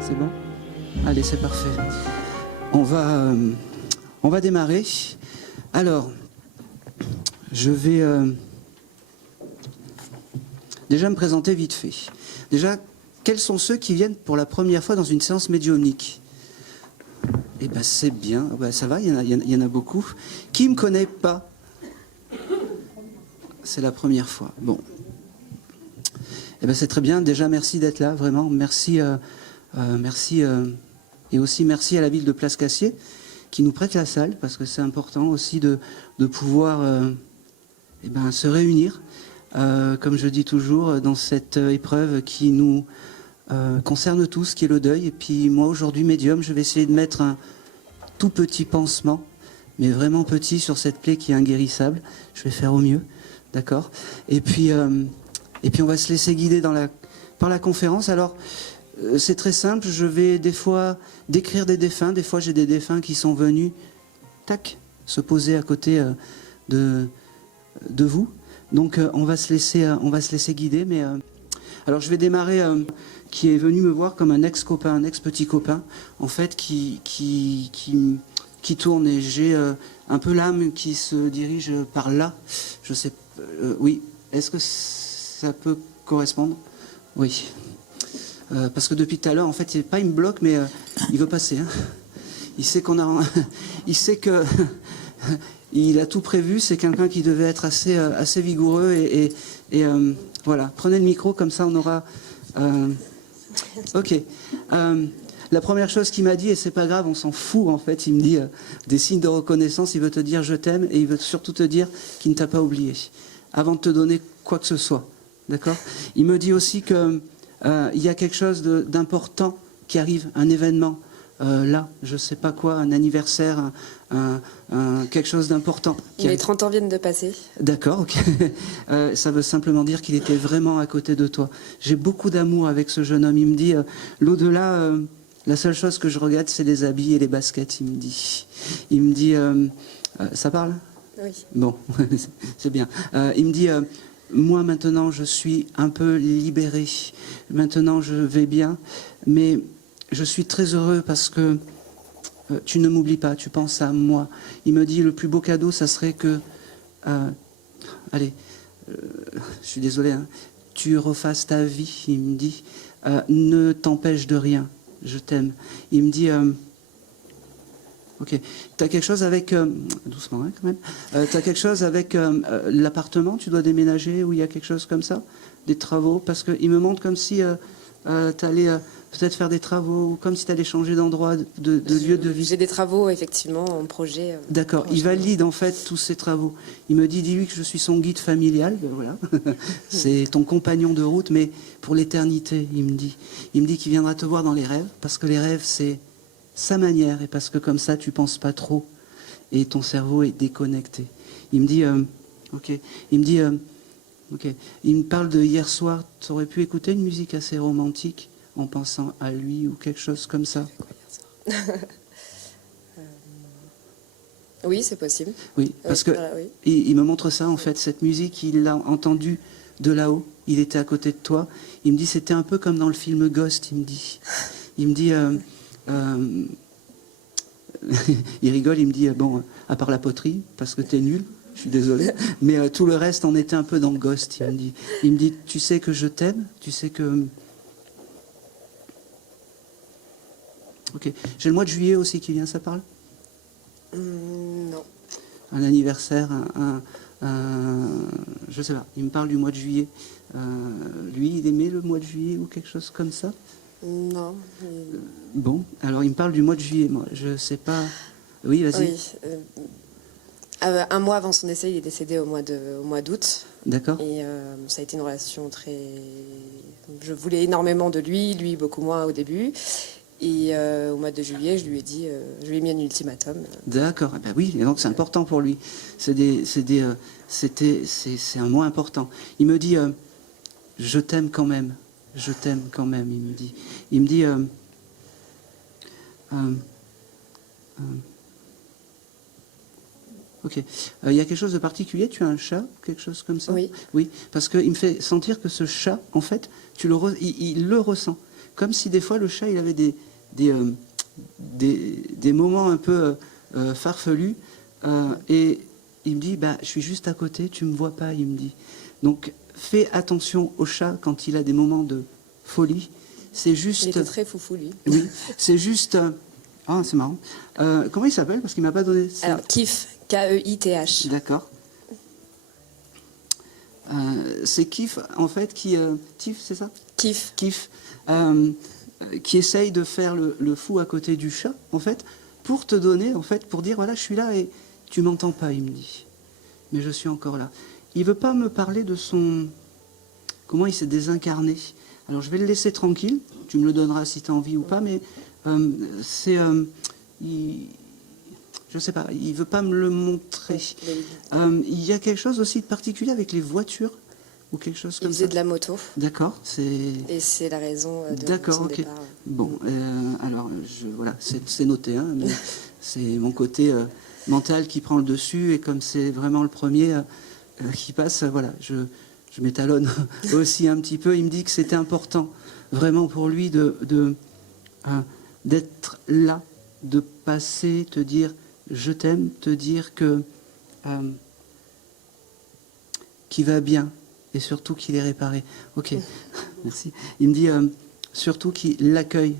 C'est bon? Allez, c'est parfait. On va démarrer. Alors, je vais déjà me présenter vite fait. Déjà, quels sont ceux qui viennent pour la première fois dans une séance médiumnique? Eh bien, c'est bien. Ben, ça va, il y en a beaucoup. Qui ne me connaît pas? C'est la première fois. Bon. Eh bien, c'est très bien. Déjà, merci d'être là, vraiment. Merci, merci. Et aussi, merci à la ville de Place-Cassier qui nous prête la salle, parce que c'est important aussi de pouvoir eh ben, se réunir, comme je dis toujours, dans cette épreuve qui nous concerne tous, qui est le deuil. Et puis moi, aujourd'hui, médium, je vais essayer de mettre un tout petit pansement, mais vraiment petit, sur cette plaie qui est inguérissable. Je vais faire au mieux, d'accord? Et puis on va se laisser guider par la conférence. Alors, c'est très simple, je vais des fois décrire des défunts. Des fois, j'ai des défunts qui sont venus, tac, se poser à côté de vous. Donc, on va se laisser guider. Mais alors, je vais démarrer, qui est venu me voir comme un ex-copain, un ex-petit copain, en fait, qui tourne. Et j'ai un peu l'âme qui se dirige par là. Je sais, oui, est-ce que ça peut correspondre? Oui. Parce que depuis tout à l'heure, en fait, il me bloque, mais il veut passer. Hein. Il sait qu'on a, il sait que il a tout prévu. C'est quelqu'un qui devait être assez vigoureux et voilà. Prenez le micro, comme ça, on aura. Ok. La première chose qu'il m'a dit, et c'est pas grave, on s'en fout en fait. Il me dit des signes de reconnaissance. Il veut te dire je t'aime et il veut surtout te dire qu'il ne t'a pas oublié, avant de te donner quoi que ce soit. D'accord? Il me dit aussi que il y a quelque chose d'important qui arrive, un événement, là, je ne sais pas quoi, un anniversaire, quelque chose d'important. Les 30 ans viennent de passer. D'accord, ok. Ça veut simplement dire qu'il était vraiment à côté de toi. J'ai beaucoup d'amour avec ce jeune homme. Il me dit, l'au-delà, la seule chose que je regrette, c'est les habits et les baskets, il me dit. Il me dit, ça parle? Oui. Bon, c'est bien. Il me dit... moi, maintenant, je suis un peu libéré. Maintenant, je vais bien. Mais je suis très heureux parce que tu ne m'oublies pas, tu penses à moi. Il me dit, le plus beau cadeau, ça serait que... allez, je suis désolé, hein, tu refasses ta vie, il me dit. Ne t'empêche de rien, je t'aime. Il me dit... ok. Tu as quelque chose avec... doucement, hein, quand même. Tu as quelque chose avec l'appartement, tu dois déménager, ou il y a quelque chose comme ça? Des travaux? Parce qu'il me montre comme si tu allais peut-être faire des travaux, ou comme si tu allais changer d'endroit, de lieu de vie. J'ai des travaux, effectivement, en projet. D'accord. Il valide, en fait, tous ces travaux. Il me dit, dis-lui que je suis son guide familial. Ben voilà. C'est ton compagnon de route, mais pour l'éternité, il me dit. Il me dit qu'il viendra te voir dans les rêves, parce que les rêves, c'est... sa manière, et parce que comme ça tu penses pas trop et ton cerveau est déconnecté. Il me dit ok. Il me dit ok. Il me parle de hier soir. Tu aurais pu écouter une musique assez romantique en pensant à lui ou quelque chose comme ça? Oui, c'est possible. Oui, parce que voilà, oui. il me montre ça en fait. Cette musique, il l'a entendue de là-haut. Il était à côté de toi. Il me dit c'était un peu comme dans le film Ghost. Il me dit il rigole, il me dit bon, à part la poterie, parce que t'es nul, je suis désolé, mais tout le reste, on était un peu dans Ghost. Il me dit, tu sais que je t'aime, tu sais que... Ok. J'ai le mois de juillet aussi qui vient, ça parle? Non. Un anniversaire, je sais pas. Il me parle du mois de juillet. Lui, il aimait le mois de juillet ou quelque chose comme ça? Non. Bon, alors il me parle du mois de juillet. Moi, je sais pas. Oui, vas-y. Oui. Un mois avant son décès, il est décédé au mois d'août. D'accord. Et ça a été une relation très... Je voulais énormément de lui beaucoup moins au début. Et au mois de juillet, je lui ai dit, je lui ai mis un ultimatum. D'accord. Ben oui, et donc c'est important pour lui. C'est un mot important. Il me dit, je t'aime quand même. Je t'aime quand même, il me dit. Il me dit... Ok. Il y a quelque chose de particulier? Tu as un chat, quelque chose comme ça? Oui. Oui, parce qu'il me fait sentir que ce chat, en fait, il le ressent. Comme si des fois le chat, il avait des moments un peu farfelus. Et il me dit, bah, je suis juste à côté, tu me vois pas, il me dit. Donc, fais attention au chat quand il a des moments de folie. C'est juste... Il était très foufou, lui. Oui, c'est juste... Ah, c'est marrant. Comment il s'appelle? Parce qu'il m'a pas donné... Alors, Kif, K-E-I-T-H. D'accord. C'est Kif, en fait, qui... Kif, c'est ça? Kif. Kif. Qui essaye de faire le fou à côté du chat, en fait, pour te donner, en fait, pour dire, voilà, je suis là et tu m'entends pas, il me dit. Mais je suis encore là. Il veut pas me parler de son... Comment il s'est désincarné. Alors, je vais le laisser tranquille. Tu me le donneras si tu as envie ou pas, mais c'est... je sais pas, il veut pas me le montrer. Il y a quelque chose aussi de particulier avec les voitures ou quelque chose comme ça. Il faisait de la moto. D'accord, c'est... Et c'est la raison de D'accord, son ok. départ. Bon, alors, voilà, c'est noté, hein, mais c'est mon côté mental qui prend le dessus, et comme c'est vraiment le premier qui passe, voilà, je m'étalonne aussi un petit peu. Il me dit que c'était important, vraiment pour lui, d'être là, de passer, te dire je t'aime, te dire que qu'il va bien, et surtout qu'il est réparé. Ok, merci. Il me dit surtout qu'il accueille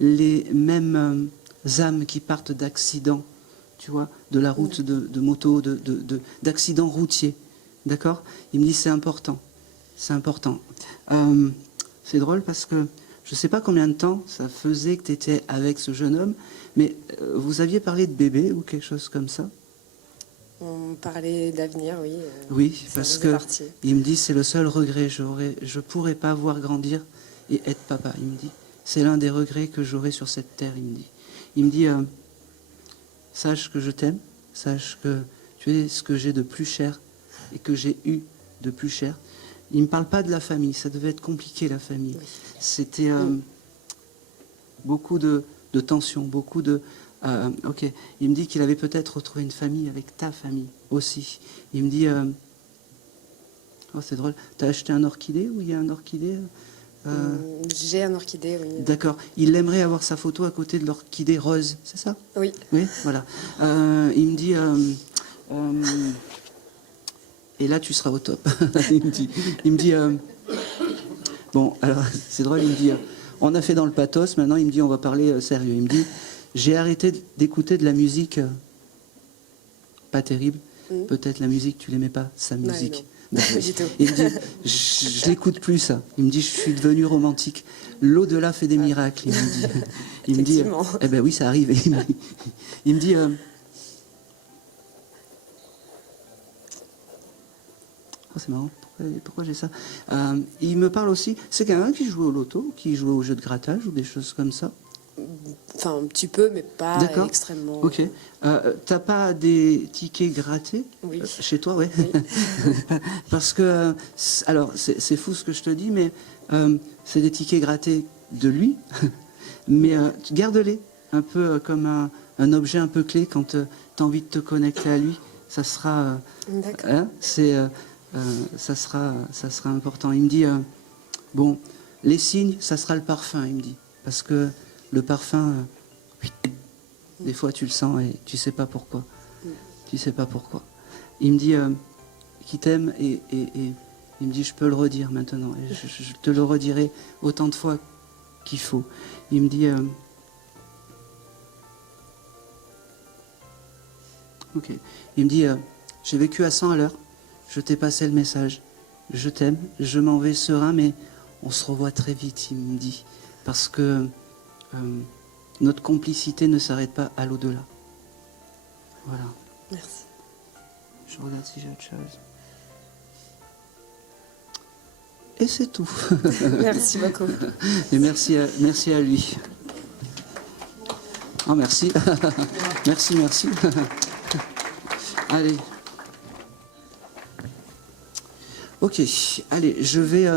les mêmes âmes qui partent d'accidents, tu vois, de la route de moto, d'accidents routiers. D'accord? Il me dit c'est important. C'est important. C'est drôle parce que je ne sais pas combien de temps ça faisait que tu étais avec ce jeune homme, mais vous aviez parlé de bébé ou quelque chose comme ça? On parlait d'avenir, oui. Oui, parce que parti. il me dit c'est le seul regret. Je pourrais pas voir grandir et être papa. Il me dit c'est l'un des regrets que j'aurai sur cette terre. Il me dit sache que je t'aime, sache que tu es ce que j'ai de plus cher et que j'ai eu de plus cher. Il me parle pas de la famille. Ça devait être compliqué la famille. Oui. C'était beaucoup de tensions, beaucoup de ok. Il me dit qu'il avait peut-être retrouvé une famille avec ta famille aussi. Il me dit oh, c'est drôle. T'as acheté un orchidée ou il y a un orchidée J'ai un orchidée, oui. D'accord. Il aimerait avoir sa photo à côté de l'orchidée rose, c'est ça? Oui. Oui, voilà. Il me dit et là tu seras au top. il me dit bon, alors c'est drôle. Il me dit on a fait dans le pathos. Maintenant, il me dit on va parler sérieux. Il me dit j'ai arrêté d'écouter de la musique pas terrible. Peut-être la musique, tu l'aimais pas, sa musique. Non, pas du tout. Il me dit, je l'écoute plus ça. Il me dit, je suis devenu romantique. L'au-delà fait des miracles. Il me dit, eh ben oui, ça arrive. Il me dit, oh, c'est marrant. Pourquoi j'ai ça? Il me parle aussi. C'est quelqu'un qui joue au loto, qui joue au jeu de grattage ou des choses comme ça? Enfin, un petit peu, mais pas extrêmement. Ok. T'as pas des tickets grattés chez toi, ouais. Oui. Parce que, alors, c'est fou ce que je te dis, mais c'est des tickets grattés de lui, mais garde-les un peu comme un objet un peu clé quand tu as envie de te connecter à lui. Ça sera, ça sera important. Il me dit, bon, les signes, ça sera le parfum, il me dit, parce que le parfum, des fois tu le sens et tu sais pas pourquoi. Tu sais pas pourquoi. Il me dit qu'il t'aime et il me dit je peux le redire maintenant. Et je te le redirai autant de fois qu'il faut. Il me dit ok. Il me dit j'ai vécu à 100 à l'heure. Je t'ai passé le message. Je t'aime. Je m'en vais serein, mais on se revoit très vite. Il me dit parce que notre complicité ne s'arrête pas à l'au-delà. Voilà. Merci. Je regarde si j'ai autre chose. Et c'est tout. Merci beaucoup. Et merci à lui. Oh, merci. merci. Allez. Ok. Allez, je vais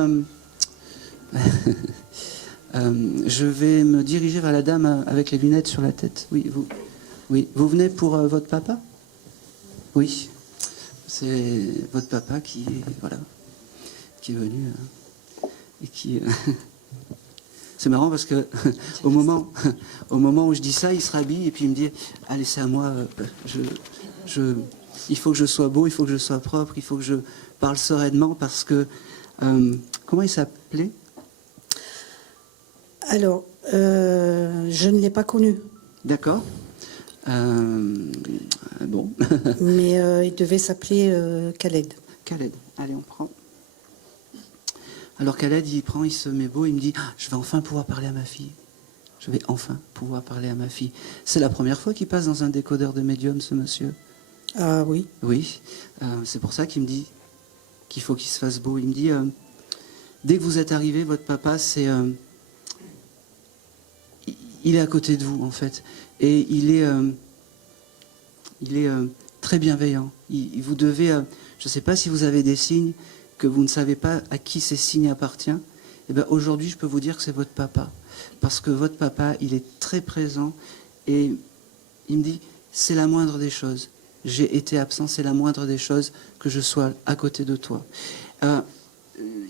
me diriger vers la dame avec les lunettes sur la tête. Oui, vous venez pour votre papa? Oui, c'est votre papa qui est venu et qui... C'est marrant parce que au moment où je dis ça, il se rhabille et puis il me dit « Allez, c'est à moi, il faut que je sois beau, il faut que je sois propre, il faut que je parle sereinement parce que... comment il s'appelait ? Alors, je ne l'ai pas connu, D'accord. Bon. mais il devait s'appeler Khaled. Khaled, allez, on prend. Alors Khaled, il se met beau, il me dit « Je vais enfin pouvoir parler à ma fille. Je vais enfin pouvoir parler à ma fille. » C'est la première fois qu'il passe dans un décodeur de médium, ce monsieur. Ah oui. Oui, c'est pour ça qu'il me dit qu'il faut qu'il se fasse beau. Il me dit dès que vous êtes arrivé, votre papa, il est à côté de vous, en fait. Et il est très bienveillant. Vous devez... je ne sais pas si vous avez des signes, que vous ne savez pas à qui ces signes appartiennent. Eh bien, aujourd'hui, je peux vous dire que c'est votre papa. Parce que votre papa, il est très présent. Et il me dit, c'est la moindre des choses. J'ai été absent, c'est la moindre des choses que je sois à côté de toi.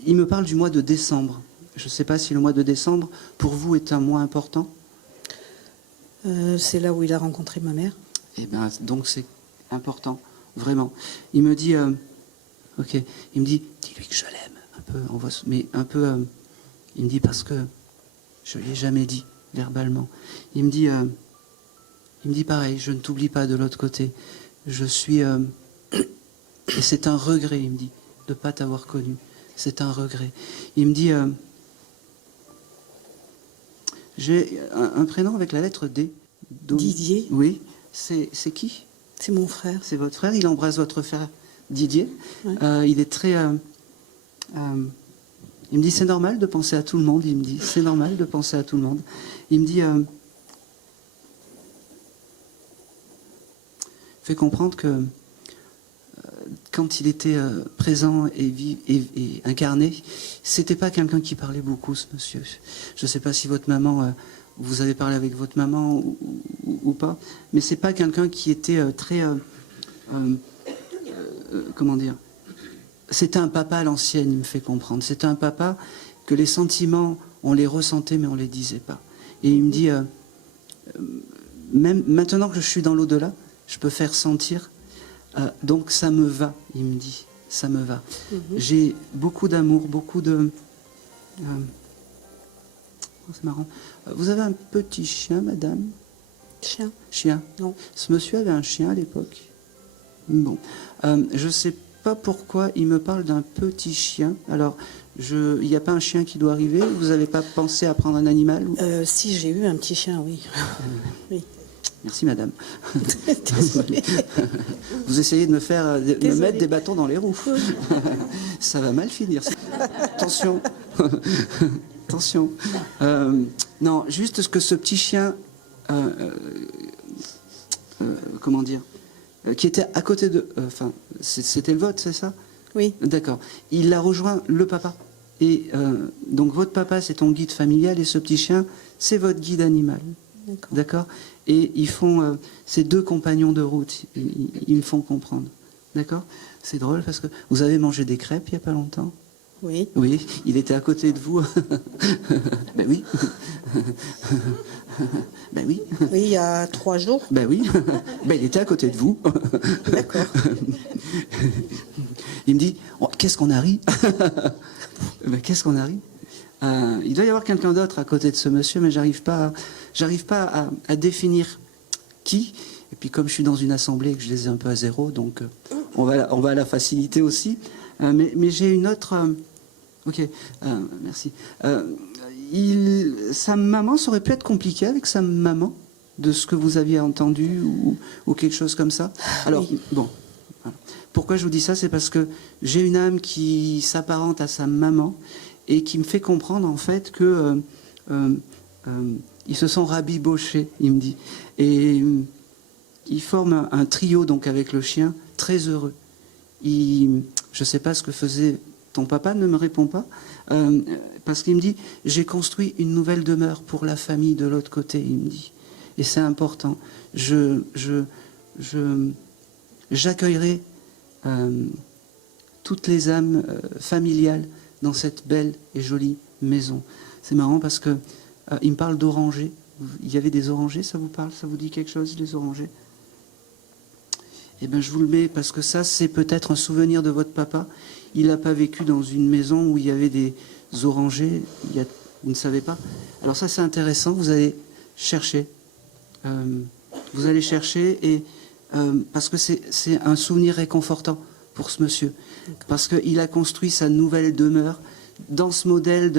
Il me parle du mois de décembre. Je ne sais pas si le mois de décembre, pour vous, est un mois important. C'est là où il a rencontré ma mère. Eh bien, donc c'est important, vraiment. Il me dit, ok, il me dit, dis-lui que je l'aime, un peu, mais un peu, il me dit parce que je ne l'ai jamais dit verbalement. Il me dit pareil, je ne t'oublie pas de l'autre côté. Je suis, et c'est un regret, il me dit, de ne pas t'avoir connu. C'est un regret. Il me dit, j'ai un prénom avec la lettre D. Didier. Oui. C'est qui? C'est mon frère. C'est votre frère. Il embrasse votre frère Didier. Ouais. Il est très... il me dit, c'est normal de penser à tout le monde. Il me dit, c'est normal de penser à tout le monde. Il me dit... fait comprendre que quand il était présent et incarné, c'était pas quelqu'un qui parlait beaucoup, ce monsieur. Je ne sais pas si votre maman, vous avez parlé avec votre maman ou pas, mais c'est pas quelqu'un qui était très, comment dire, c'était un papa à l'ancienne, il me fait comprendre. C'était un papa que les sentiments, on les ressentait, mais on les disait pas. Et il me dit, même maintenant que je suis dans l'au-delà, je peux faire sentir. Donc ça me va, il me dit, ça me va. J'ai beaucoup d'amour, beaucoup de... c'est marrant. Vous avez un petit chien, madame? Chien? Chien? Non. Ce monsieur avait un chien à l'époque. Bon. Je ne sais pas pourquoi il me parle d'un petit chien. Alors, il n'y a pas un chien qui doit arriver? Vous n'avez pas pensé à prendre un animal ou... Si, j'ai eu un petit chien, oui. Oui. Merci madame. Désolée. Vous essayez de me mettre des bâtons dans les roues. Ça va mal finir. Attention. Attention. Non, juste que ce petit chien, comment dire, qui était à côté de... Enfin, c'était le vôtre, c'est ça? Oui. D'accord. Il a rejoint le papa. Et donc votre papa, c'est ton guide familial et ce petit chien, c'est votre guide animal. D'accord. Et ils font ces deux compagnons de route, ils me font comprendre. D'accord. C'est drôle parce que vous avez mangé des crêpes il n'y a pas longtemps. Oui. Oui, il était à côté de vous. Ben oui. Ben oui. Oui, il y a 3 jours. Ben oui. Ben il était à côté de vous. D'accord. Il me dit, oh, qu'est-ce qu'on a ri. Ben qu'est-ce qu'on a ri. Il doit y avoir quelqu'un d'autre à côté de ce monsieur, mais j'arrive pas à définir qui. Et puis comme je suis dans une assemblée et que je les ai un peu à zéro, donc on va à la facilité aussi. Mais j'ai une autre... ok, merci. Sa maman, ça aurait pu être compliqué avec sa maman, de ce que vous aviez entendu ou quelque chose comme ça. Alors, oui. Bon. Voilà. Pourquoi je vous dis ça? C'est parce que j'ai une âme qui s'apparente à sa maman et qui me fait comprendre en fait que ils se sont rabibochés, il me dit. Et ils forment un trio donc avec le chien, très heureux. Je ne sais pas ce que faisait ton papa, ne me répond pas, parce qu'il me dit, j'ai construit une nouvelle demeure pour la famille de l'autre côté, il me dit. Et c'est important. j'accueillerai toutes les âmes familiales dans cette belle et jolie maison. C'est marrant parce que il me parle d'orangers. Il y avait des orangers, ça vous parle? Ça vous dit quelque chose, les orangers? Eh bien, je vous le mets parce que ça, c'est peut-être un souvenir de votre papa. Il n'a pas vécu dans une maison où il y avait des orangers. Vous ne savez pas. Alors ça, c'est intéressant. Vous allez chercher. Et parce que c'est un souvenir réconfortant pour ce monsieur. Parce qu'il a construit sa nouvelle demeure dans ce modèle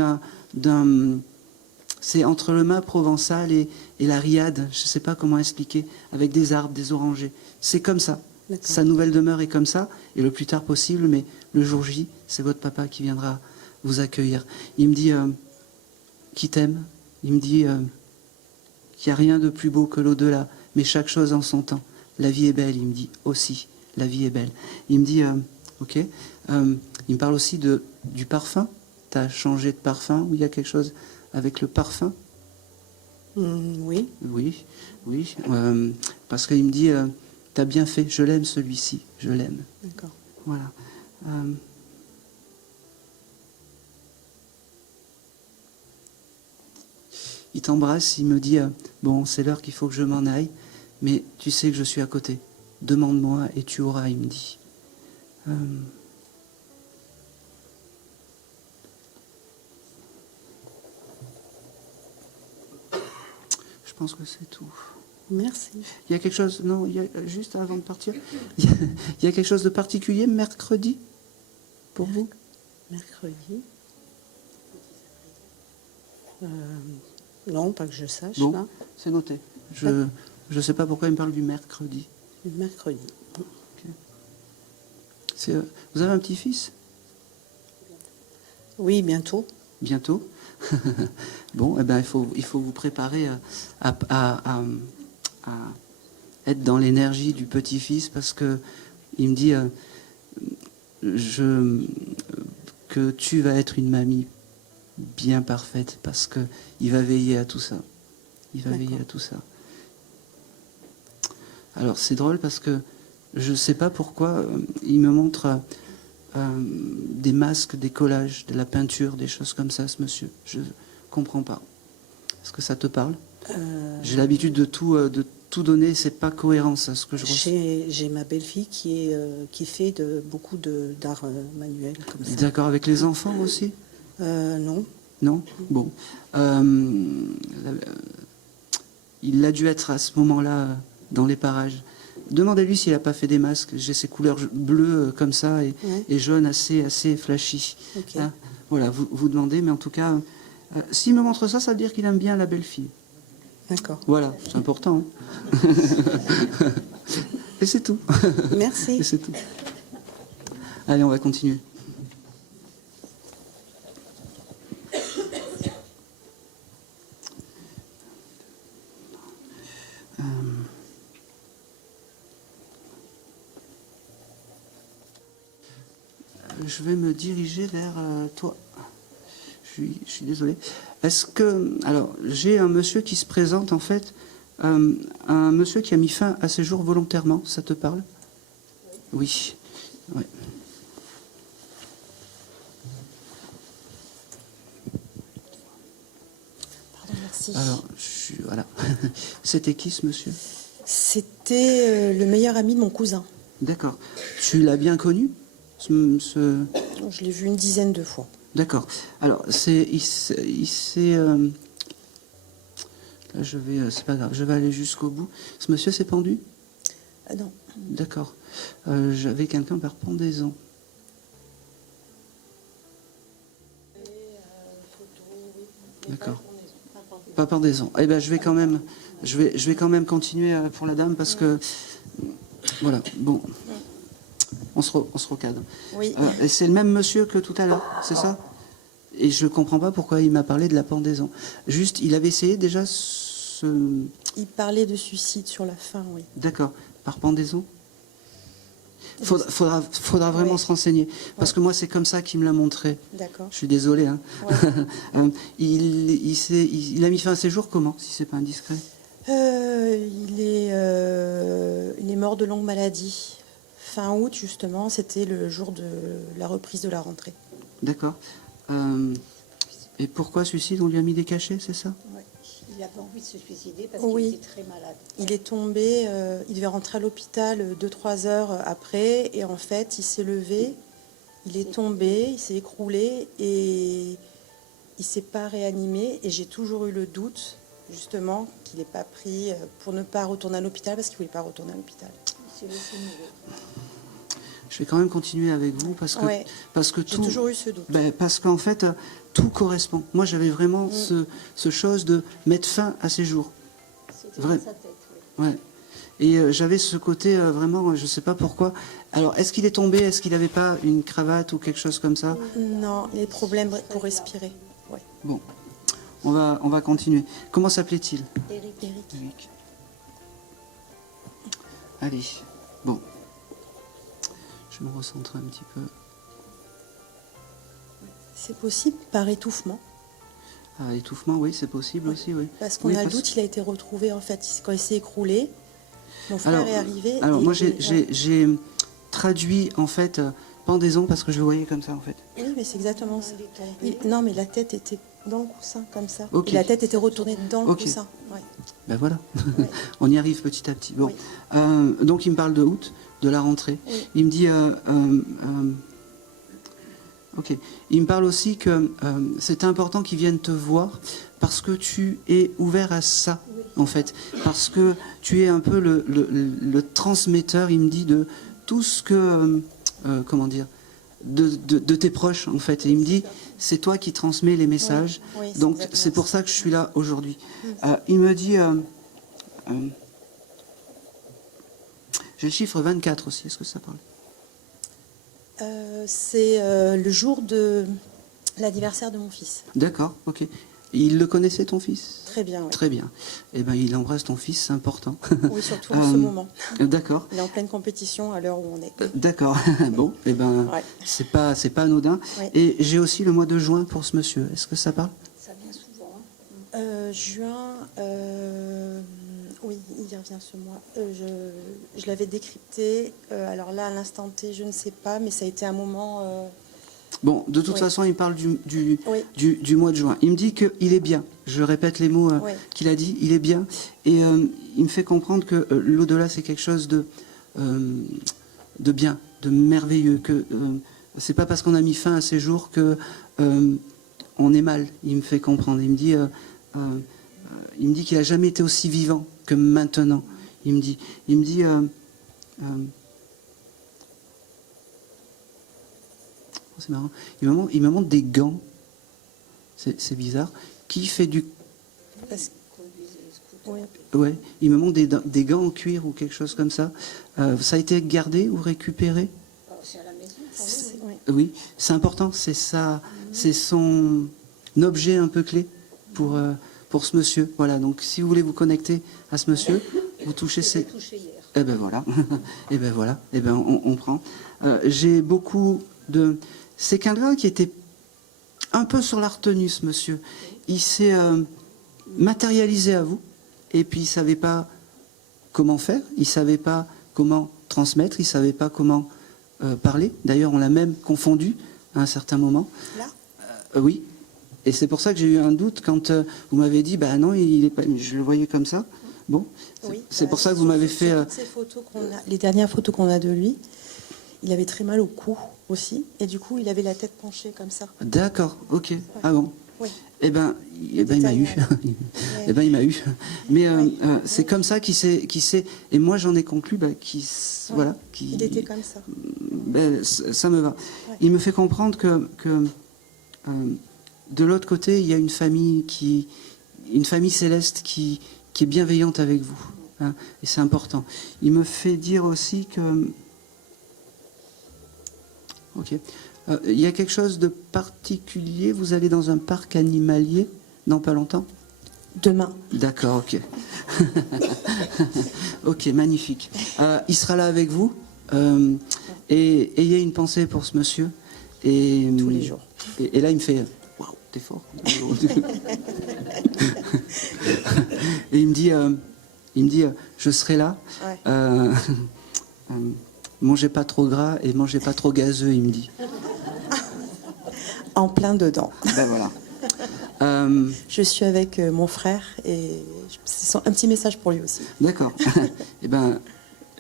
c'est entre le mât provençal et la riade, je ne sais pas comment expliquer, avec des arbres, des orangers. C'est comme ça. Sa nouvelle demeure est comme ça, et le plus tard possible, mais le jour J, c'est votre papa qui viendra vous accueillir. Il me dit qu'il t'aime, il me dit qu'il n'y a rien de plus beau que l'au-delà, mais chaque chose en son temps. La vie est belle, il me dit aussi, la vie est belle. Il me dit, ok, il me parle aussi du parfum. Tu as changé de parfum, ou il y a quelque chose avec le parfum? Oui. Oui, oui. Parce qu'il me dit, t'as bien fait, je l'aime celui-ci, je l'aime. D'accord. Voilà. Il t'embrasse, il me dit, bon, c'est l'heure qu'il faut que je m'en aille, mais tu sais que je suis à côté. Demande-moi et tu auras, il me dit. Je pense que c'est tout. Merci. Il y a quelque chose, non, juste avant de partir, il y a quelque chose de particulier mercredi pour vous? Mercredi. Non, pas que je sache. Bon, là. c'est noté. Je ne sais pas pourquoi il me parle du mercredi. Mercredi. Vous avez un petit-fils? Oui, bientôt. Bientôt. Bon, eh ben, il faut vous préparer à être dans l'énergie du petit-fils parce que il me dit que tu vas être une mamie bien parfaite parce que il va veiller à tout ça. Il va veiller à tout ça. Alors c'est drôle parce que je ne sais pas pourquoi il me montre des masques, des collages, de la peinture, des choses comme ça, ce monsieur. Je comprends pas. Est-ce que ça te parle? J'ai l'habitude de tout donner, c'est pas cohérent ça, ce que je ressens. J'ai ma belle-fille qui fait beaucoup d'art manuel comme ça. D'accord, avec les enfants aussi? Non. Non? Bon. Il a dû être à ce moment-là dans les parages. Demandez-lui s'il n'a pas fait des masques. J'ai ces couleurs bleues comme ça et jaunes assez flashy. Okay. Hein, voilà, vous demandez, mais en tout cas, s'il me montre ça, ça veut dire qu'il aime bien la belle-fille. D'accord. Voilà, c'est important. Hein. Et c'est tout. Merci. Et c'est tout. Allez, on va continuer. Je vais me diriger vers toi. Je suis désolé. Est-ce que... Alors, j'ai un monsieur qui se présente, en fait, un monsieur qui a mis fin à ses jours volontairement. Ça te parle? Oui. Ouais. Pardon, merci. Alors, voilà. C'était qui, ce monsieur? C'était le meilleur ami de mon cousin. D'accord. Tu l'as bien connu Je l'ai vu une dizaine de fois. D'accord. Alors, là, c'est pas grave, je vais aller jusqu'au bout. Ce monsieur s'est pendu? Non. D'accord. J'avais quelqu'un par pendaison. D'accord. Pas pendaison. Eh ben, je vais quand même continuer pour la dame parce que voilà. Bon, on se recadre. Oui. Et c'est le même monsieur que tout à l'heure, c'est ça? Et je comprends pas pourquoi il m'a parlé de la pendaison. Juste, il avait essayé déjà Il parlait de suicide sur la fin, oui. D'accord. Par pendaison? Faudra vraiment se renseigner. Parce que moi, c'est comme ça qu'il me l'a montré. D'accord. Je suis désolé. Hein. Ouais. Il a mis fin à ses jours comment, si c'est pas indiscret? Il est mort de longue maladie. fin août, justement, c'était le jour de la reprise de la rentrée. D'accord. Et pourquoi suicide? On lui a mis des cachets, c'est ça? Ouais. Il avait envie de se suicider parce Oui. qu'il était très malade. Il est tombé, il devait rentrer à l'hôpital 2-3 heures après, et en fait, il s'est levé, il est tombé, il s'est écroulé, et il s'est pas réanimé. Et j'ai toujours eu le doute, justement, qu'il n'ait pas pris pour ne pas retourner à l'hôpital, parce qu'il voulait pas retourner à l'hôpital. Il s'est laissé mourir. Je vais quand même continuer avec vous parce que, Ouais. parce que J'ai tout... toujours eu ce doute. Parce qu'en fait, tout correspond. Moi, j'avais vraiment ce chose de mettre fin à ces jours. C'était Vrai. dans sa tête, oui. Ouais. Et j'avais ce côté vraiment, je ne sais pas pourquoi. Alors, est-ce qu'il est tombé? Est-ce qu'il n'avait pas une cravate ou quelque chose comme ça? Non, les problèmes pour respirer. Ouais. Bon, on va continuer. Comment s'appelait-il? Eric. Eric. Allez, bon. Je me recentre un petit peu. C'est possible par étouffement, Ah, étouffement, oui, c'est possible aussi, oui. parce qu'on Oui, a le parce- doute, il a été retrouvé, en fait, quand il s'est écroulé. Mon frère est arrivé. Alors et- moi, et- j'ai traduit, en fait, pendaison parce que je le voyais comme ça, en fait. Oui, mais c'est exactement ça. Il est tombé. Non, mais la tête était dans le coussin, comme ça. Ok. Et la tête était retournée dans le Ok. coussin. Ouais. Ben voilà, Ouais. on y arrive petit à petit. Bon, Oui. donc il me parle de août, de la rentrée. Oui. Il me dit, ok. Il me parle aussi que c'est important qu'ils viennent te voir parce que tu es ouvert à ça, en fait, parce que tu es un peu le transmetteur. Il me dit de tout ce que, comment dire, de tes proches, en fait. Et il me dit, c'est toi qui transmets les messages. Oui, c'est Donc exactement c'est pour ça que je suis là aujourd'hui. Il me dit, j'ai le chiffre 24 aussi, est-ce que ça parle? C'est le jour de l'anniversaire de mon fils. D'accord, ok. Il le connaissait, ton fils? Très bien, oui. Très bien. Eh ben, il embrasse ton fils, c'est important. Oui, surtout en ce moment. D'accord. Il est en pleine compétition à l'heure où on est. D'accord. Bon, eh ben, Ouais. c'est pas anodin. Ouais. Et j'ai aussi le mois de juin pour ce monsieur. Est-ce que ça parle? Ça vient souvent. Hein. Juin, oui, il revient ce mois. Je l'avais décrypté. Alors là, à l'instant T, je ne sais pas, mais ça a été un moment. Bon, de toute Oui. façon, il parle Oui. du mois de juin. Il me dit qu'il est bien. Je répète les mots Oui. qu'il a dit. Il est bien. Et il me fait comprendre que l'au-delà, c'est quelque chose de bien, de merveilleux. Que c'est pas parce qu'on a mis fin à ces jours que on est mal. Il me fait comprendre. Il me dit qu'il a jamais été aussi vivant que maintenant. Il me dit. C'est marrant. Il me montre des gants. C'est bizarre. Qui fait du... Parce que- oui. Ouais, il me montre des gants en cuir ou quelque chose comme ça. Ça a été gardé ou récupéré? Alors, c'est à la maison. Oui. Oui, c'est important. C'est ça, c'est son objet un peu clé pour ce monsieur. Voilà, donc si vous voulez vous connecter à ce monsieur, vous touchez Je ses... l'ai touché hier. Eh ben voilà, eh ben voilà, eh ben on prend. J'ai beaucoup de... C'est quelqu'un qui était un peu sur la retenue, ce monsieur. Il s'est matérialisé à vous, et puis il savait pas comment faire, il savait pas comment transmettre, il savait pas comment parler. D'ailleurs, on l'a même confondu à un certain moment. Là, Oui, et c'est pour ça que j'ai eu un doute quand vous m'avez dit, bah non, il est pas... je le voyais comme ça. Bon, oui. c'est pour ça que vous m'avez fait... Sur toutes ces photos les dernières photos qu'on a de lui, il avait très mal au cou aussi, et du coup, il avait la tête penchée comme ça. D'accord, ok. Ah bon. Oui. Eh ben, il m'a détail, eu. ouais. Eh ben, il m'a eu. Mais Oui. c'est comme ça qu'il s'est. Et moi, j'en ai conclu, voilà, Il était comme ça. ça me va. Ouais. Il me fait comprendre que de l'autre côté, il y a une famille céleste qui est bienveillante avec vous. Hein, et c'est important. Il me fait dire aussi que. Ok. Il y a quelque chose de particulier. Vous allez dans un parc animalier dans pas longtemps? Demain. D'accord, ok. Ok, magnifique. Il sera là avec vous. Et ayez une pensée pour ce monsieur. Et, Tous les jours. Et là, il me fait waouh, t'es fort. Et il me dit je serai là. Ouais. Mangez pas trop gras et mangez pas trop gazeux, il me dit. En plein dedans. Ben voilà. Je suis avec mon frère et c'est un petit message pour lui aussi. D'accord.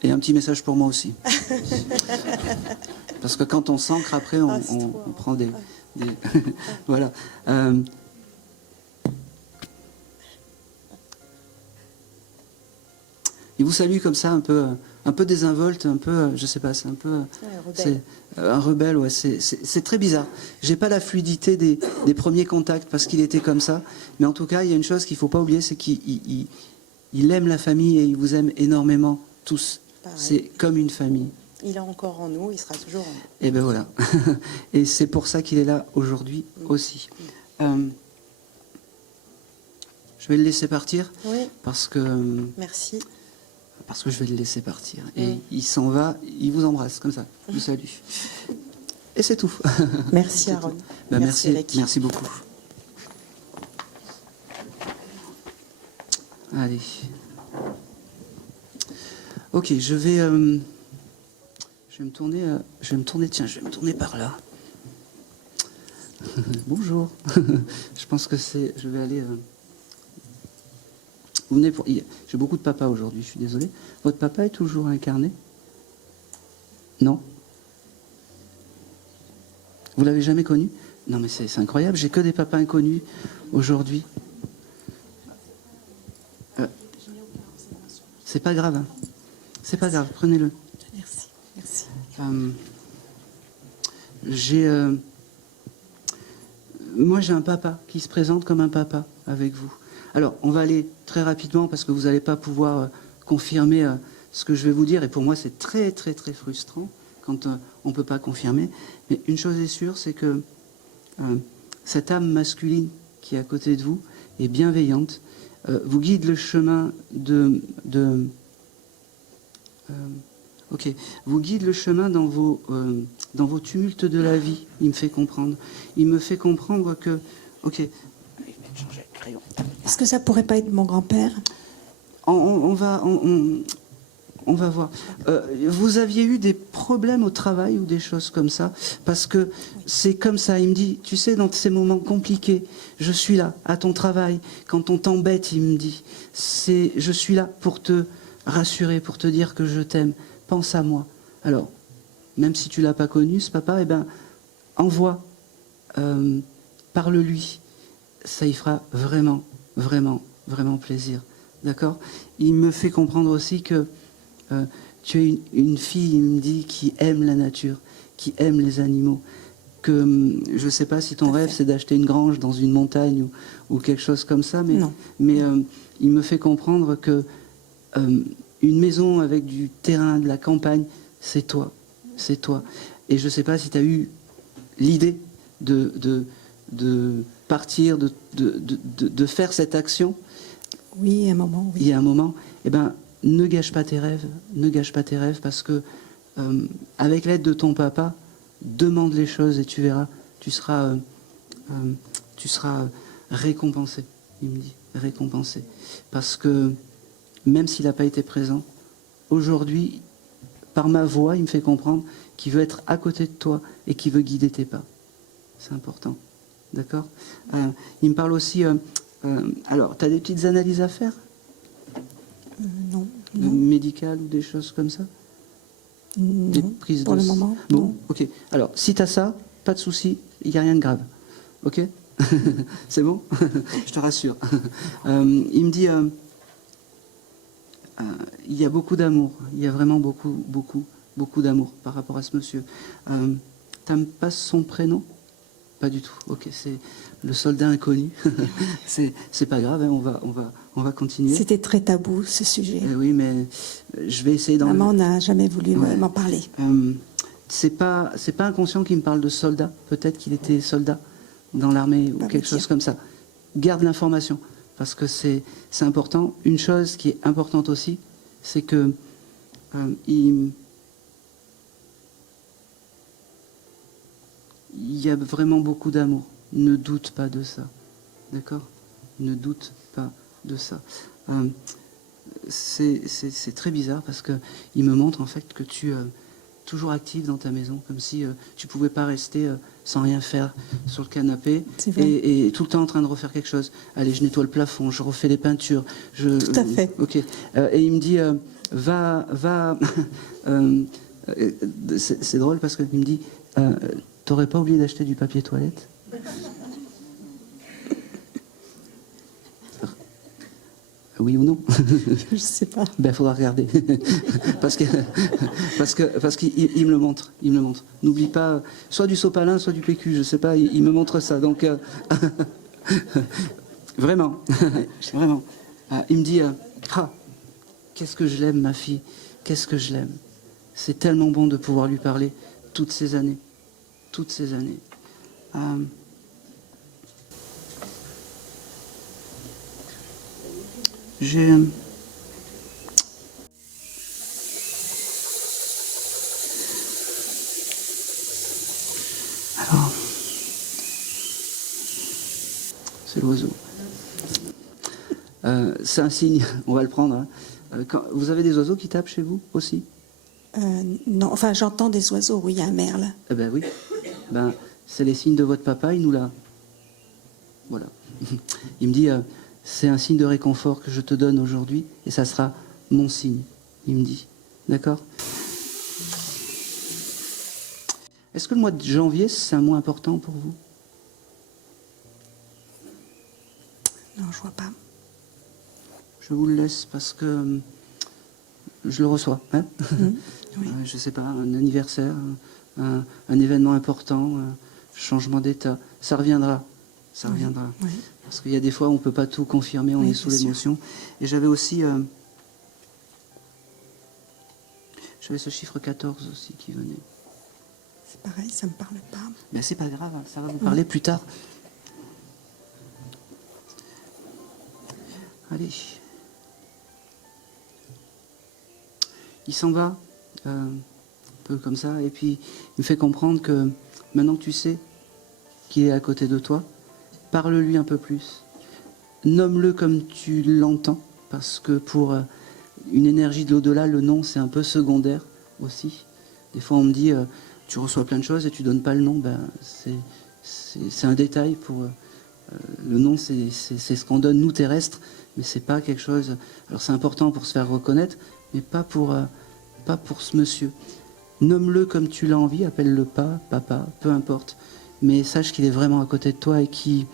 Et un petit message pour moi aussi. Parce que quand on s'ancre, après, on prend des... voilà. Il vous salue comme ça, un peu désinvolte, un peu, je sais pas, c'est un peu... rebelle. Un rebelle, ouais, c'est très bizarre. J'ai pas la fluidité des premiers contacts parce qu'il était comme ça. Mais en tout cas, il y a une chose qu'il faut pas oublier, c'est qu'il aime la famille et il vous aime énormément, tous. Pareil. C'est comme une famille. Il est encore en nous, il sera toujours en nous. Et ben voilà. Et c'est pour ça qu'il est là aujourd'hui aussi. Je vais le laisser partir Oui, parce que merci. je vais le laisser partir. Et il s'en va, il vous embrasse comme ça. Je vous salue. Et c'est tout. Merci C'est Aaron. tout. Ben, merci, Eric. merci beaucoup. Allez. Ok, je vais me tourner. Tiens, je vais me tourner par là. Bonjour. Je pense que je vais aller. Vous venez pour. J'ai beaucoup de papas aujourd'hui. Je suis désolé. Votre papa est toujours incarné? Non. Vous l'avez jamais connu? Non, mais c'est incroyable. J'ai que des papas inconnus aujourd'hui. C'est pas grave. Hein. C'est pas grave. Prenez-le. Merci. Merci. Moi, j'ai un papa qui se présente comme un papa avec vous. Alors, on va aller très rapidement parce que vous n'allez pas pouvoir confirmer ce que je vais vous dire. Et pour moi, c'est très, très, très frustrant quand on ne peut pas confirmer. Mais une chose est sûre, c'est que cette âme masculine qui est à côté de vous est bienveillante, vous guide le chemin vous guide le chemin dans vos tumultes de la vie. Il me fait comprendre. Il me fait comprendre que... Ok. Je vais changer de crayon. Est-ce que ça pourrait pas être mon grand-père? On va voir. Vous aviez eu des problèmes au travail ou des choses comme ça? Parce que c'est comme ça. Il me dit, tu sais, dans ces moments compliqués, je suis là, à ton travail. Quand on t'embête, il me dit, je suis là pour te rassurer, pour te dire que je t'aime. Pense à moi. Alors, même si tu l'as pas connu, ce papa, eh ben, envoie, parle-lui. Ça y fera vraiment, vraiment, vraiment plaisir. D'accord? Il me fait comprendre aussi que tu es une fille, il me dit, qui aime la nature, qui aime les animaux. Que je ne sais pas si ton rêve, c'est d'acheter une grange dans une montagne ou quelque chose comme ça, mais il me fait comprendre que une maison avec du terrain, de la campagne, c'est toi. C'est toi. Et je ne sais pas si tu as eu l'idée de partir, de faire cette action. Oui, à un moment, oui. Il y a un moment, eh ben, ne gâche pas tes rêves, parce que avec l'aide de ton papa, demande les choses et tu verras, tu seras récompensé. Il me dit récompensé, parce que même s'il n'a pas été présent, aujourd'hui, par ma voix, il me fait comprendre qu'il veut être à côté de toi et qu'il veut guider tes pas. C'est important, d'accord? Il me parle aussi. Alors, tu as des petites analyses à faire? Non. Médicales ou des choses comme ça? Des Non, prises pour de... le moment, Bon, non. ok. Alors, si tu as ça, pas de souci, il n'y a rien de grave. Ok? C'est bon? Je te rassure. Il me dit, il y a beaucoup d'amour. Il y a vraiment beaucoup, beaucoup, beaucoup d'amour par rapport à ce monsieur. T'aimes pas son prénom? Pas du tout. Ok, c'est le soldat inconnu. c'est pas grave, hein, on va continuer. C'était très tabou, ce sujet. Oui, mais je vais essayer d'en... Maman n'a jamais voulu Ouais. m'en parler. C'est pas inconscient qu'il me parle de soldat. Peut-être qu'il était soldat dans l'armée ou Pas quelque me chose dire. comme ça. Garde l'information, parce que c'est important. Une chose qui est importante aussi, c'est que il y a vraiment beaucoup d'amour. Ne doute pas de ça. D'accord? Ne doute pas de ça. C'est très bizarre parce qu'il me montre en fait que tu toujours active dans ta maison, comme si tu pouvais pas rester sans rien faire sur le canapé C'est vrai. et tout le temps en train de refaire quelque chose. Allez, je nettoie le plafond, je refais les peintures. Tout à fait. Ok. Et il me dit, va. C'est drôle parce qu'il me dit, t'aurais pas oublié d'acheter du papier toilette? Oui ou non? Je sais pas. Ben, faudra regarder. parce qu'il me le montre. Il me le montre. N'oublie pas, soit du sopalin, soit du PQ, je sais pas, il me montre ça. Donc, vraiment. Vraiment. Il me dit, qu'est-ce que je l'aime, ma fille. Qu'est-ce que je l'aime. C'est tellement bon de pouvoir lui parler toutes ces années. Toutes ces années. J'ai... Alors... C'est l'oiseau. C'est un signe, on va le prendre. Hein. Vous avez des oiseaux qui tapent chez vous aussi? Non, enfin j'entends des oiseaux, oui, il y a un merle. Eh ben oui. Ben, c'est les signes de votre papa, il nous l'a. Voilà. Il me dit, c'est un signe de réconfort que je te donne aujourd'hui, et ça sera mon signe, il me dit. D'accord? Est-ce que le mois de janvier, c'est un mois important pour vous? Non, je vois pas. Je vous le laisse parce que je le reçois. Hein? Oui. Je sais pas, un anniversaire, un événement important, un changement d'état. Ça reviendra. Ça reviendra. Oui. Parce qu'il y a des fois où on ne peut pas tout confirmer, on Oui, est sous bien sûr. l'émotion. Et j'avais aussi... j'avais ce chiffre 14 aussi qui venait. C'est pareil, ça me parle pas. Mais c'est pas grave, ça va vous parler plus tard. Allez. Il s'en va, un peu comme ça, et puis il me fait comprendre que maintenant que tu sais qu'il est à côté de toi, parle-lui un peu plus. Nomme-le comme tu l'entends, parce que pour une énergie de l'au-delà, le nom, c'est un peu secondaire aussi. Des fois, on me dit, tu reçois plein de choses et tu donnes pas le nom. Ben, c'est un détail. Pour le nom, c'est ce qu'on donne, nous, terrestres, mais c'est pas quelque chose... Alors, c'est important pour se faire reconnaître, mais pas pour ce monsieur. Nomme-le comme tu l'as envie, appelle-le pas, papa, peu importe. Mais sache qu'il est vraiment à côté de toi et qu'il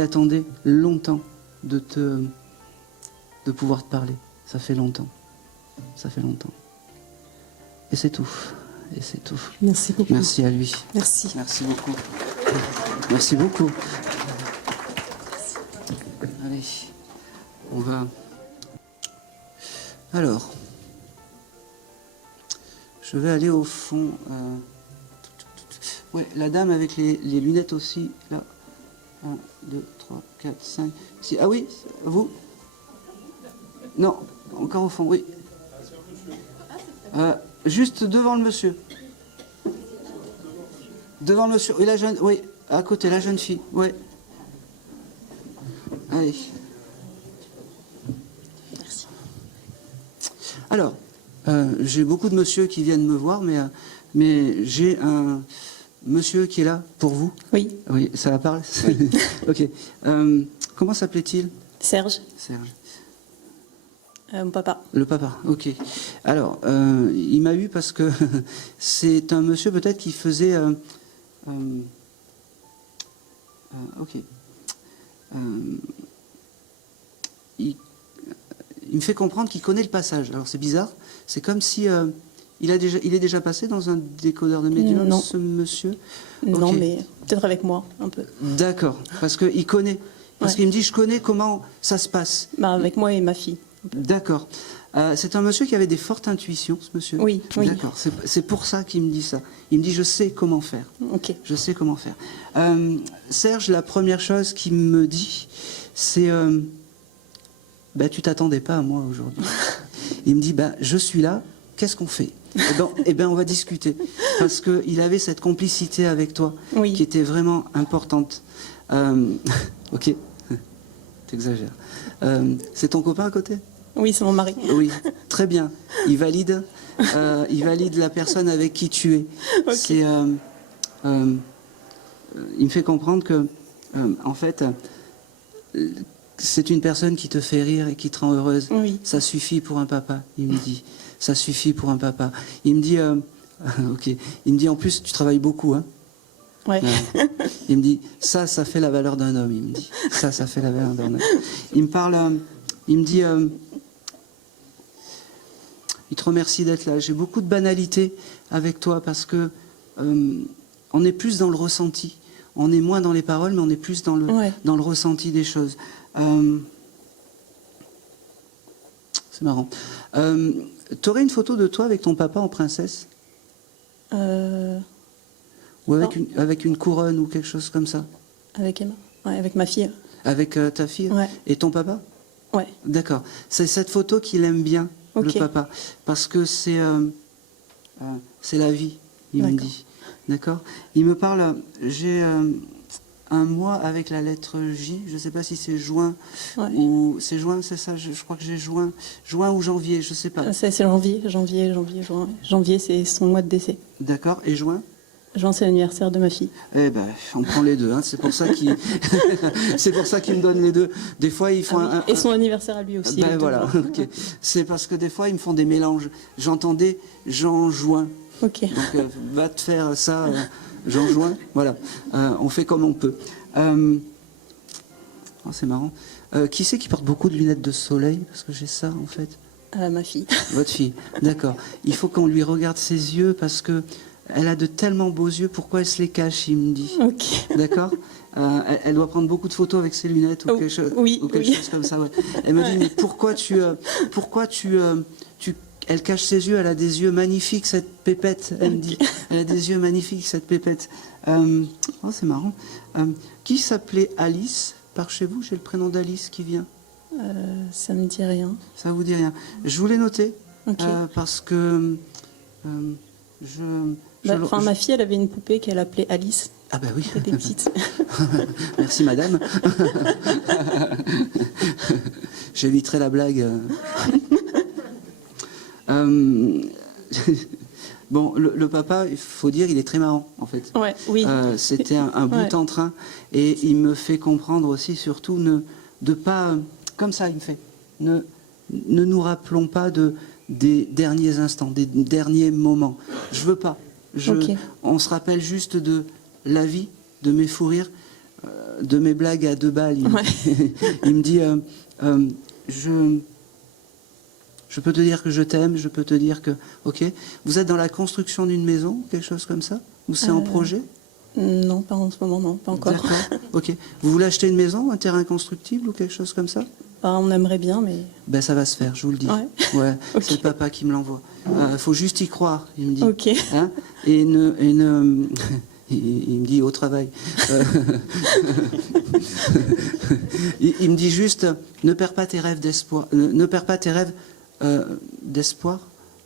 attendait longtemps de pouvoir te parler. Ça fait longtemps. Ça fait longtemps. Et c'est tout. Et c'est tout. Merci beaucoup. Merci à lui. Merci. Merci beaucoup. Merci beaucoup. Allez, on va... Alors, je vais aller au fond. Ouais, la dame avec les lunettes aussi, là. 1, 2, 3, 4, 5, 6. Ah oui, vous? Non, encore au fond, oui. Juste devant le monsieur. Devant le monsieur. Oui, la jeune, oui, à côté, la jeune fille, oui. Allez. Merci. Alors, j'ai beaucoup de monsieur qui viennent me voir, mais j'ai un monsieur qui est là pour vous. Oui, Oui, ça va parler. Ok. Comment s'appelait-il? Serge, Serge. mon papa. Le papa, ok. Alors, il m'a eu parce que c'est un monsieur peut-être qui faisait... ok. Il me fait comprendre qu'il connaît le passage. Alors c'est bizarre, c'est comme si il est déjà passé dans un décodeur de médium, Non. ce monsieur. Non, Ok. mais peut-être avec moi, un peu. D'accord, parce qu'il connaît. Parce Ouais. qu'il me dit, je connais comment ça se passe. Bah, avec moi et ma fille. D'accord. C'est un monsieur qui avait des fortes intuitions, ce monsieur. Oui, oui. D'accord. C'est pour ça qu'il me dit ça. Il me dit, je sais comment faire. Ok. Je sais comment faire. Serge, la première chose qu'il me dit, c'est bah, tu t'attendais pas à moi aujourd'hui. Il me dit, bah, je suis là, qu'est-ce qu'on fait? Eh ben, on va discuter. Parce qu'il avait cette complicité avec toi Oui. qui était vraiment importante. Ok, t'exagères. C'est ton copain à côté? Oui, c'est mon mari. Oui, très bien. Il valide la personne avec qui tu es. Ok. C'est, il me fait comprendre que, en fait, c'est une personne qui te fait rire et qui te rend heureuse. Oui. Ça suffit pour un papa, il me dit. Ça suffit pour un papa. Il me dit, ok. Il me dit en plus, tu travailles beaucoup, hein. Ouais. Il me dit, ça fait la valeur d'un homme. Il me dit, ça fait la valeur d'un homme. Il me parle, il me dit, il te remercie d'être là. J'ai beaucoup de banalité avec toi parce que on est plus dans le ressenti. On est moins dans les paroles, mais on est plus dans le ressenti des choses. C'est marrant. T'aurais une photo de toi avec ton papa en princesse? Ou avec une couronne ou quelque chose comme ça? Avec Emma. Ouais, avec ma fille. Avec ta fille? Ouais. Et ton papa? Ouais. D'accord. C'est cette photo qu'il aime bien, le Ok. papa. Parce que c'est la vie, il me D'accord. dit. D'accord. Il me parle, j'ai un mois avec la lettre J, je ne sais pas si c'est juin Ouais. ou... C'est juin, c'est ça, je crois que j'ai juin ou janvier, je ne sais pas. C'est janvier, juin. Janvier, c'est son mois de décès. D'accord. Et juin? Juin, c'est l'anniversaire de ma fille. Eh ben, on prend les deux, hein. C'est pour ça qu'il c'est pour ça qu'il me donne les deux. Des fois, ils font Ah oui. Et son anniversaire à lui aussi. Ben le 2 voilà, juin. ok. C'est parce que des fois, ils me font des mélanges. J'entendais Jean Juin. Ok. Donc, va te faire ça, Jean Juin. Voilà. On fait comme on peut. Oh, c'est marrant. Qui c'est qui porte beaucoup de lunettes de soleil? Parce que j'ai ça, en fait. Ma fille. Votre fille. D'accord. Il faut qu'on lui regarde ses yeux parce que elle a de tellement beaux yeux. Pourquoi elle se les cache, il me dit. Ok. D'accord. Elle doit prendre beaucoup de photos avec ses lunettes ou Oh, quelque chose, oui, ou quelque oui. chose comme ça. Ouais. Elle me dit, mais pourquoi elle cache ses yeux, elle a des yeux magnifiques, cette pépette, elle me dit. Elle a des yeux magnifiques, cette pépette. Oh, c'est marrant. Qui s'appelait Alice par chez vous? J'ai le prénom d'Alice qui vient. Ça me dit rien. Ça vous dit rien. Je vous l'ai noté Ok. parce que Ma fille, elle avait une poupée qu'elle appelait Alice. Ah ben oui. Elle était petite. Merci madame. J'éviterai la blague. Bon, le papa, il faut dire, il est très marrant en fait. Ouais, oui. C'était un bout Ouais. en train et il me fait comprendre aussi, surtout, de pas, comme ça, il me fait, ne nous rappelons pas des derniers instants, des derniers moments. Je veux pas. Ok. On se rappelle juste de la vie, de mes fous rires, de mes blagues à 2 balles. Il me dit, je peux te dire que je t'aime, je peux te dire que... Ok. Vous êtes dans la construction d'une maison, quelque chose comme ça? Ou c'est en projet? Non, pas en ce moment, non, pas encore. D'accord. Ok. Vous voulez acheter une maison, un terrain constructible ou quelque chose comme ça? On aimerait bien, mais... Ben ça va se faire, je vous le dis. Ouais. Ouais, Ok. c'est le papa qui me l'envoie. Faut juste y croire, il me dit. Ok. Hein, il me dit au travail. Il me dit juste, ne perds pas tes rêves d'espoir. Ne perds pas tes rêves d'espoir.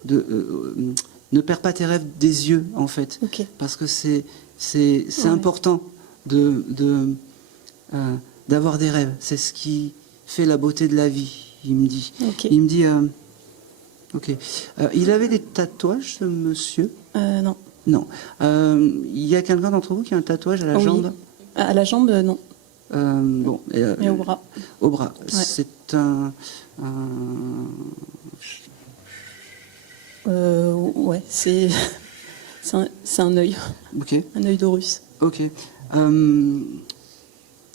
Ne perds pas tes rêves des yeux, en fait. Ok. Parce que c'est important d'avoir des rêves. C'est ce qui fait la beauté de la vie, il me dit. Ok. Il me dit... ok. Il avait des tatouages, ce monsieur? Non. Non. Il y a quelqu'un d'entre vous qui a un tatouage à la Oui. jambe? À la jambe, non. Bon. Mais au bras. Au bras. Ouais. C'est un... Ouais, c'est un œil. Ok. Un œil d'Horus. Ok.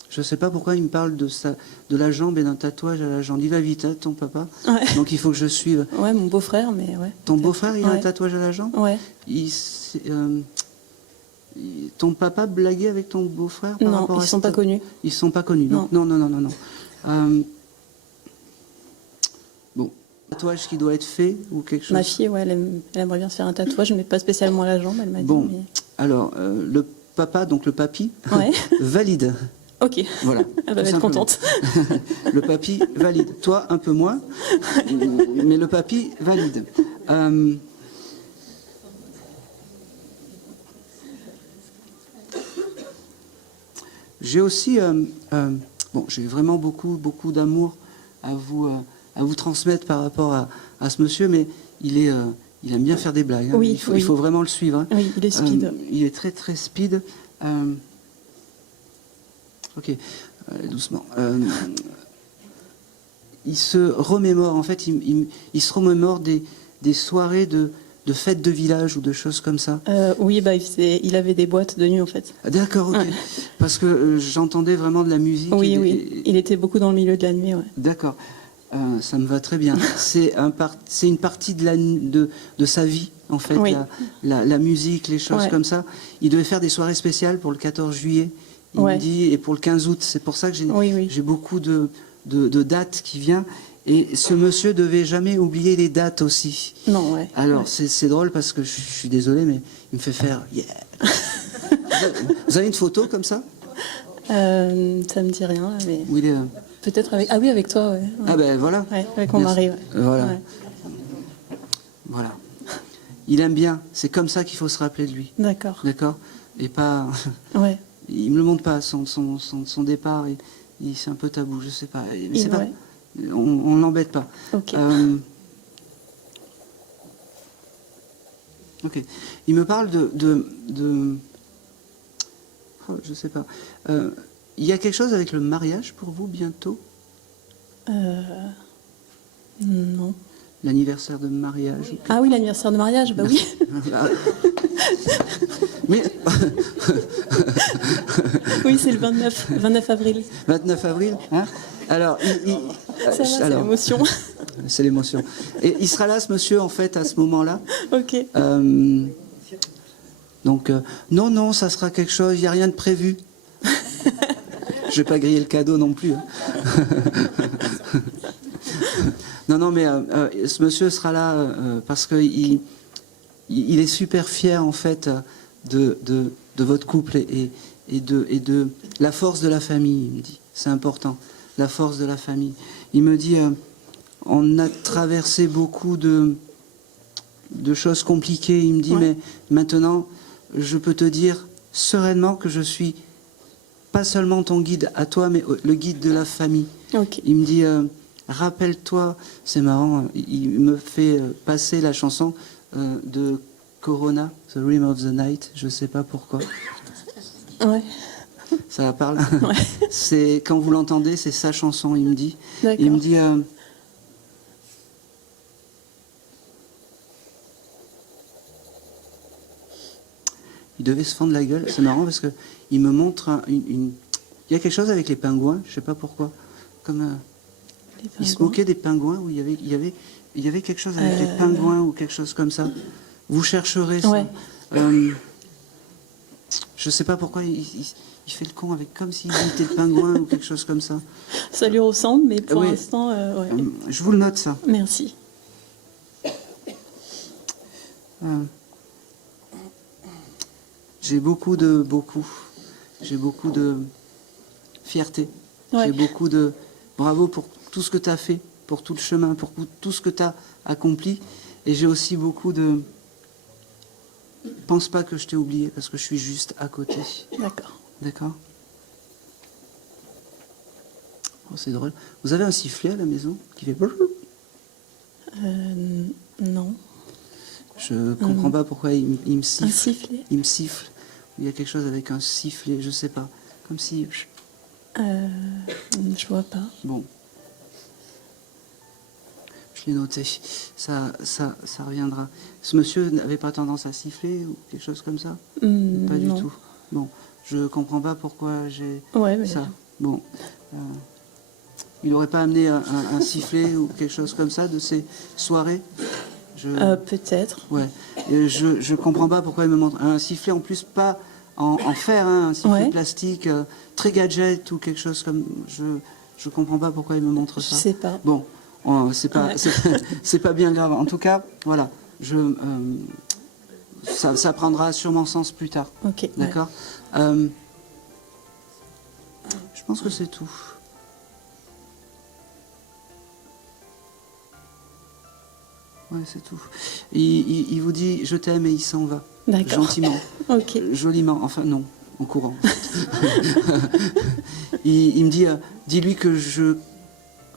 Je sais pas pourquoi il me parle de la jambe et d'un tatouage à la jambe. Il va vite, hein, ton papa. Ouais. Donc il faut que je suive. Ouais, mon beau-frère, mais ouais. Ton beau-frère, il a un Ouais. tatouage à la jambe? Ouais. Ton papa blaguait avec ton beau-frère par Non, rapport ils à sont pas ça? connus. Ils sont pas connus. Non, non, non, non, non. Bon, tatouage qui doit être fait ou quelque chose. Ma fille, ouais, elle aimerait bien se faire un tatouage, mais pas spécialement à la jambe, elle m'a Bon, dit. alors le papa, donc le papy, Ouais. valide. Ok. Voilà. Elle va tout être simplement. contente. Le papy valide. Toi, un peu moins, mais le papy valide. J'ai aussi, bon, j'ai vraiment beaucoup d'amour à vous transmettre par rapport à ce monsieur, mais il aime bien faire des blagues. Hein. Oui, Il faut vraiment le suivre. Hein. Oui, il est speed. Il est très très speed. Ok, doucement. Il se remémore, en fait, il se remémore des soirées de fêtes de village ou de choses comme ça. Oui, il avait des boîtes de nuit, en fait. Ah, d'accord, ok. Ouais. Parce que j'entendais vraiment de la musique. Oui, oui. Il était beaucoup dans le milieu de la nuit, ouais. D'accord. Ça me va très bien. C'est une partie de sa vie, en fait, Oui. la musique, les choses Ouais. comme ça. Il devait faire des soirées spéciales pour le 14 juillet, il Ouais. me dit, et pour le 15 août. C'est pour ça que Oui. j'ai beaucoup de dates qui viennent. Et ce monsieur devait jamais oublier les dates aussi. Non, ouais. Alors, Ouais. c'est drôle parce que je suis désolé, mais il me fait faire « yeah ». Vous avez une photo comme ça Ça me dit rien, là, mais où il est, peut-être avec... Ah oui, avec toi, ouais. Ouais. Ah ben voilà. Ouais, avec mon Merci. mari, ouais. Voilà. Ouais. Voilà. Il aime bien. C'est comme ça qu'il faut se rappeler de lui. D'accord. D'accord. Et pas. Ouais. Il me le montre pas. Son départ, c'est un peu tabou. Je sais pas. Mais c'est pas. Ouais. On l'embête pas. Ok. Ok. Il me parle de oh, je sais pas. Il y a quelque chose avec le mariage pour vous bientôt? Non. L'anniversaire de mariage? Ah oui, l'anniversaire de mariage, bah oui. Mais Oui, c'est le 29 avril. 29 avril, hein? Alors, Ça va, c'est alors, l'émotion. c'est l'émotion. Et il sera là, ce monsieur, en fait, à ce moment-là. Ok. Donc, non, ça sera quelque chose, il n'y a rien de prévu. Je vais pas griller le cadeau non plus. Hein. Non, mais ce monsieur sera là parce qu'il il est super fier, en fait, de votre couple et de la force de la famille, il me dit. C'est important, la force de la famille. Il me dit, on a traversé beaucoup de choses compliquées. Il me dit, Ouais. mais maintenant, je peux te dire sereinement que je suis pas seulement ton guide à toi, mais le guide de la famille. Ok. Il me dit, rappelle-toi, c'est marrant, il me fait passer la chanson de Corona, The Rhythm of the Night, je sais pas pourquoi. Ouais. Ça parle. Ouais. C'est quand vous l'entendez, c'est sa chanson, il me dit. D'accord. Il me dit, il devait se fendre la gueule. C'est marrant parce que il me montre il y a quelque chose avec les pingouins, je sais pas pourquoi. Comme Les il se pingouins. moquait des pingouins ou il y avait quelque chose avec les pingouins ou quelque chose comme ça. Vous chercherez ça. Ouais. Je sais pas pourquoi il fait le con avec comme s'il imitait le pingouin ou quelque chose comme ça. Ça lui ressemble, mais pour Oui. l'instant, ouais. Je vous le note ça. Merci. J'ai beaucoup de fierté. Ouais. J'ai beaucoup de bravo pour tout ce que tu as fait, pour tout le chemin, pour tout ce que tu as accompli. Et j'ai aussi beaucoup de... Pense pas que je t'ai oublié parce que je suis juste à côté. D'accord. D'accord? Oh, c'est drôle. Vous avez un sifflet à la maison qui fait... brrr? Non. Je comprends pas pourquoi il me Un siffle. sifflet. Il me siffle. Il y a quelque chose avec un sifflet, je sais pas. Comme si... Je vois pas. Bon. Je l'ai noté. Ça reviendra. Ce monsieur n'avait pas tendance à siffler ou quelque chose comme ça? Pas Non. du tout. Bon. Je comprends pas pourquoi j'ai Ouais, mais ça. Bon. Il n'aurait pas amené un sifflet ou quelque chose comme ça de ces soirées? peut-être. Ouais. Et je comprends pas pourquoi il me montre un sifflet en plus pas en fer, hein, un sifflet Ouais. plastique très gadget ou quelque chose comme. Je comprends pas pourquoi il me montre Je ça. sais pas. Bon, c'est pas Ouais. c'est pas bien grave. En tout cas, voilà. Ça prendra sûrement sens plus tard. Ok. ouais. D'accord. Je pense que c'est tout. Ouais, c'est tout. Il vous dit je t'aime et il s'en va. D'accord. Gentiment. Ok. Joliment. Enfin, non, en courant. il me dit dis-lui que je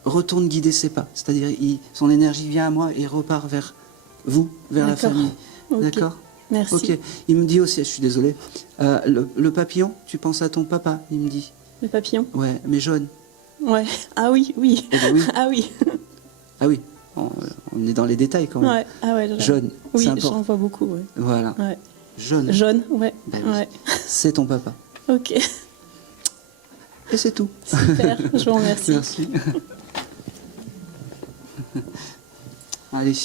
retourne guider ses pas. C'est-à-dire, son énergie vient à moi et repart vers vous, vers la D'accord. famille. Ok. D'accord? Merci. Ok. Il me dit aussi, je suis désolé, le papillon, tu penses à ton papa, il me dit. Le papillon. Ouais, mais jaune. Ouais. Ah oui, oui. Eh ben oui. Ah oui. Ah oui, on est dans les détails quand même. Ouais. Ah ouais. Jaune, Oui, c'est important. j'en vois beaucoup. Ouais. Voilà, Ouais. jaune, Jaune. Ouais. Ben oui. Ouais. c'est ton papa. Ok. Et c'est tout. Super. Je vous remercie. Merci. Allez.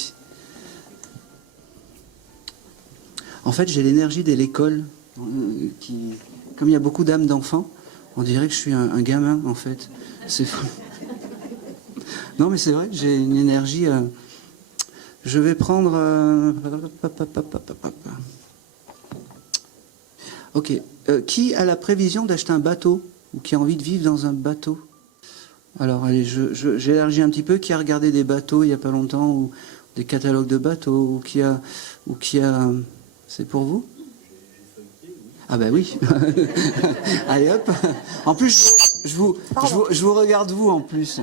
En fait, j'ai l'énergie de l'école. Comme il y a beaucoup d'âmes d'enfants, on dirait que je suis un gamin, en fait. C'est fou. Non, mais c'est vrai, j'ai une énergie. Je vais prendre. Ok. Qui a la prévision d'acheter un bateau ou qui a envie de vivre dans un bateau? Alors, allez, j'élargis un petit peu. Qui a regardé des bateaux il n'y a pas longtemps ou des catalogues de bateaux ou qui a. C'est pour vous? Ah ben oui. Allez hop. En plus, je vous regarde vous en plus.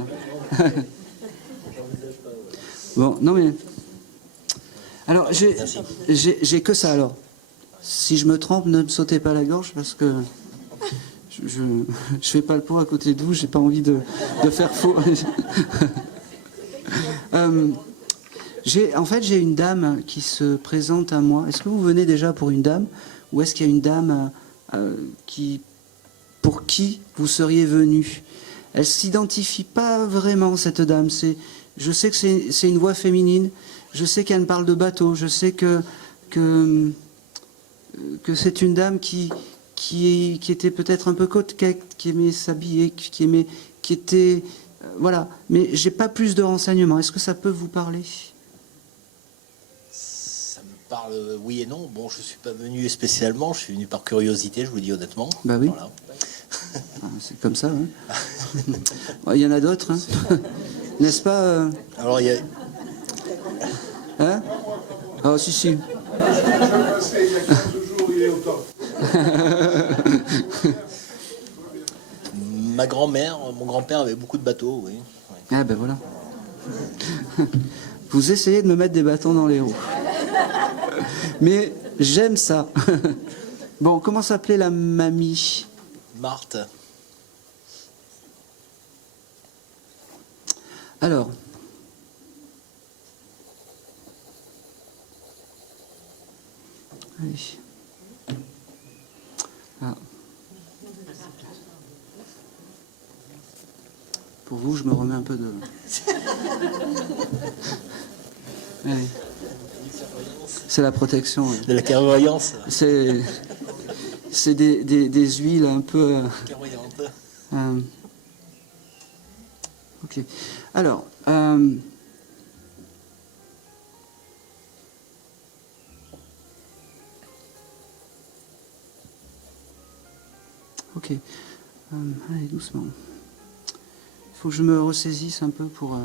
Bon, non mais. Alors, j'ai que ça alors. Si je me trompe, ne me sautez pas la gorge parce que je fais pas le pot à côté de vous, j'ai pas envie de faire faux. En fait, j'ai une dame qui se présente à moi. Est-ce que vous venez déjà pour une dame ou est-ce qu'il y a une dame pour qui vous seriez venu? Elle s'identifie pas vraiment, cette dame. Je sais que c'est une voix féminine. Je sais qu'elle me parle de bateau. Je sais que c'est une dame qui était peut-être un peu coquette, qui aimait s'habiller, qui était voilà. Mais j'ai pas plus de renseignements. Est-ce que ça peut vous parler? Ça me parle oui et non. Bon, je suis pas venu spécialement. Je suis venu par curiosité, je vous le dis honnêtement. Bah oui. Voilà. C'est comme ça. Hein. Il y en a d'autres, hein. N'est-ce pas? Alors il y a. Hein? Ah si si. Ma grand-mère, mon grand-père avait beaucoup de bateaux, oui. Ouais. Ah ben voilà. Vous essayez de me mettre des bâtons dans les roues. Mais j'aime ça. Bon, comment s'appelait la mamie? Marthe. Alors. Allez. Ah. Pour vous, je me remets un peu de... Allez. C'est la protection. Ouais. De la clairvoyance. C'est des huiles un peu... Clairvoyante. Ok. Alors... ok. Allez, doucement. Il faut que je me ressaisisse un peu pour...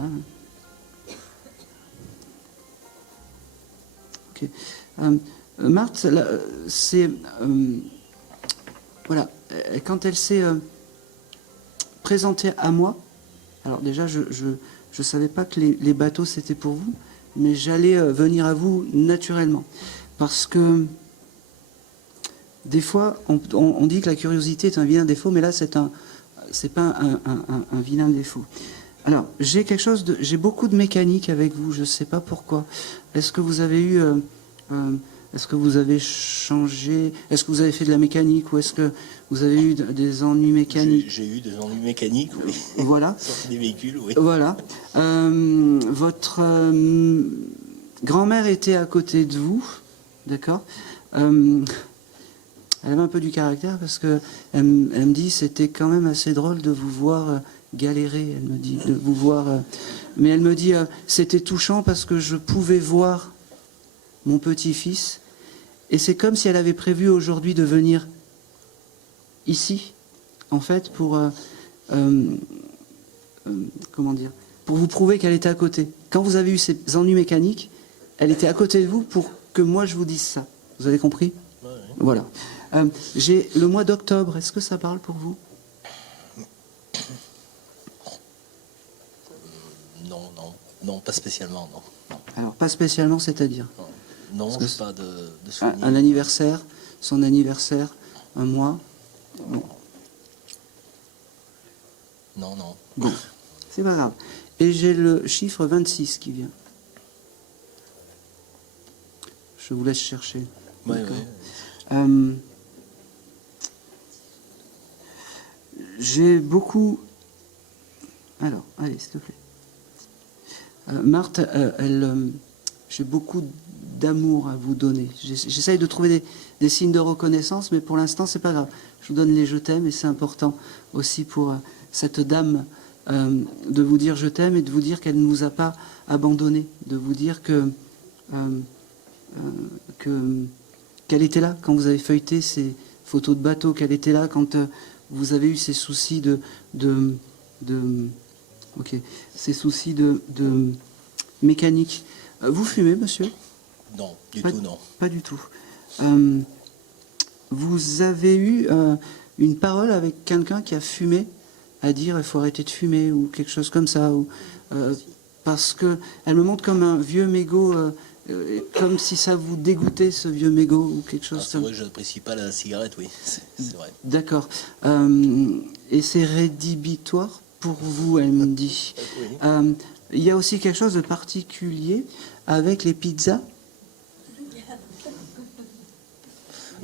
ok. Marthe, c'est... voilà. Quand elle s'est présentée à moi, alors déjà, je ne savais pas que les bateaux, c'était pour vous, mais j'allais venir à vous naturellement. Parce que... des fois, on dit que la curiosité est un vilain défaut, mais là, c'est pas un vilain défaut. Alors, j'ai beaucoup de mécanique avec vous, je ne sais pas pourquoi. Est-ce que vous avez eu... est-ce que vous avez changé? Est-ce que vous avez fait de la mécanique ou est-ce que vous avez eu des ennuis mécaniques? J'ai eu des ennuis mécaniques, oui. Voilà. Sortie des véhicules, oui. Voilà. Votre grand-mère était à côté de vous, d'accord? Elle avait un peu du caractère parce que elle me dit c'était quand même assez drôle de vous voir galérer. Elle me dit de vous voir, mais elle me dit c'était touchant parce que je pouvais voir mon petit-fils et c'est comme si elle avait prévu aujourd'hui de venir ici, en fait, pour comment dire, pour vous prouver qu'elle était à côté. Quand vous avez eu ces ennuis mécaniques, elle était à côté de vous pour que moi je vous dise ça. Vous avez compris? Ouais, ouais. Voilà. J'ai le mois d'octobre. Est-ce que ça parle pour vous? Non, pas spécialement, non. Non, Alors, pas spécialement, c'est-à-dire non que j'ai pas de un, souvenir. un anniversaire, son anniversaire, un mois. Bon, Non, non. bon, c'est pas grave. Et j'ai le chiffre 26 qui vient. Je vous laisse chercher. Ouais, D'accord. ouais. J'ai beaucoup... Alors, allez, s'il te plaît. Marthe, j'ai beaucoup d'amour à vous donner. J'essaye de trouver des signes de reconnaissance, mais pour l'instant, c'est pas grave. Je vous donne les je t'aime, et c'est important aussi pour cette dame de vous dire je t'aime et de vous dire qu'elle ne vous a pas abandonné, de vous dire qu'elle était là quand vous avez feuilleté ces photos de bateau, qu'elle était là quand vous avez eu ces soucis ces soucis de mécanique. Vous fumez, monsieur? Non, du Pas- tout, non. Pas du tout. Vous avez eu une parole avec quelqu'un qui a fumé, à dire il faut arrêter de fumer ou quelque chose comme ça, ou, parce que elle me montre comme un vieux mégot, comme si ça vous dégoûtait ce vieux mégot ou quelque chose C'est comme vrai que je n'apprécie pas la cigarette, oui, c'est vrai. D'accord. Et c'est rédhibitoire pour vous, elle me dit. Oui. Il y a aussi quelque chose de particulier avec les pizzas.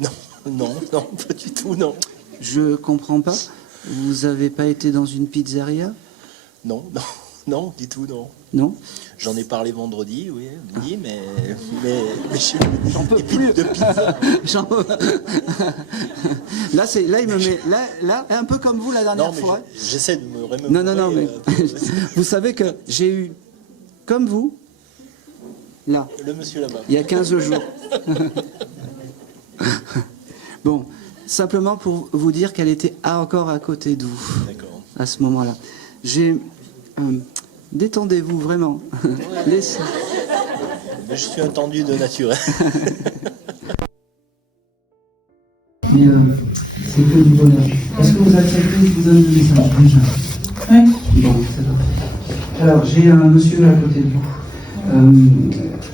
Non, non, non, pas du tout, non. Je comprends pas. Vous avez pas été dans une pizzeria? Non, non, non, du tout, non. Non? J'en ai parlé vendredi, oui, midi, mais J'en peux et puis plus. de pizza. Là, il me met là, un peu comme vous la dernière Non, mais fois. j'essaie de me remémorer. Non, mais vous savez que j'ai eu, comme vous, là, Le monsieur là-bas. il y a 15 jours. Bon, simplement pour vous dire qu'elle était encore à côté de vous D'accord. à ce moment-là. J'ai... détendez-vous vraiment. Laissez... Mais je suis entendu de nature. Mais c'est que du bonheur. Est-ce que vous acceptez que je vous donne le message déjà? Oui. Bon, c'est parfait. Alors, j'ai un monsieur à côté de vous.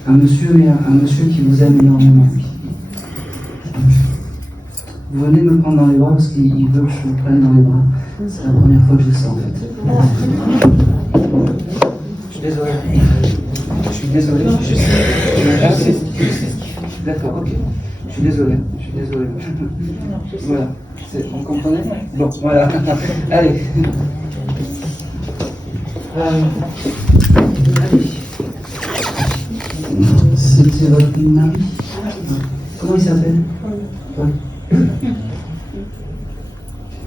Un monsieur qui vous aime énormément. Vous venez me prendre dans les bras parce qu'il veut que je vous prenne dans les bras. C'est la première fois que je le sens en fait. Je suis désolé. Je suis désolé. D'accord, ok. Je suis désolé. Voilà. Vous comprenez? Bon, voilà. Allez. C'était votre mari? Comment il s'appelle? Paul.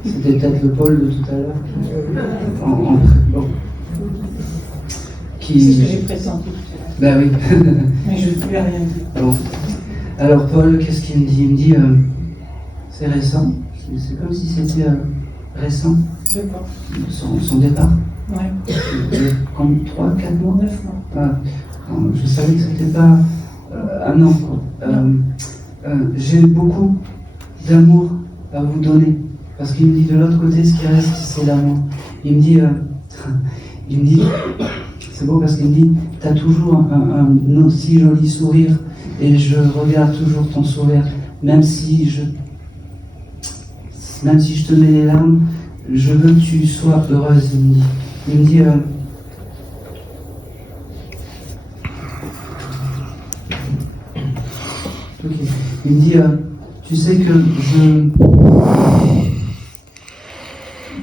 C'était peut-être le Paul de tout à l'heure bon. C'est ce que j'ai pressenti. Ben oui. Mais je ne peux rien dire. Bon. Alors Paul, qu'est-ce qu'il me dit? Il me dit, c'est récent. C'est comme si c'était récent, Je crois. son départ. Ouais. Comme 3, 4 mois. 9 mois. Ah, je savais que c'était pas un an. J'ai beaucoup d'amour à vous donner. Parce qu'il me dit de l'autre côté, ce qui reste, c'est l'amour. Il me dit, c'est beau parce qu'il me dit, t'as toujours un aussi joli sourire et je regarde toujours ton sourire. Même si je te mets les larmes, je veux que tu sois heureuse, il me dit. Okay. Il me dit, tu sais que je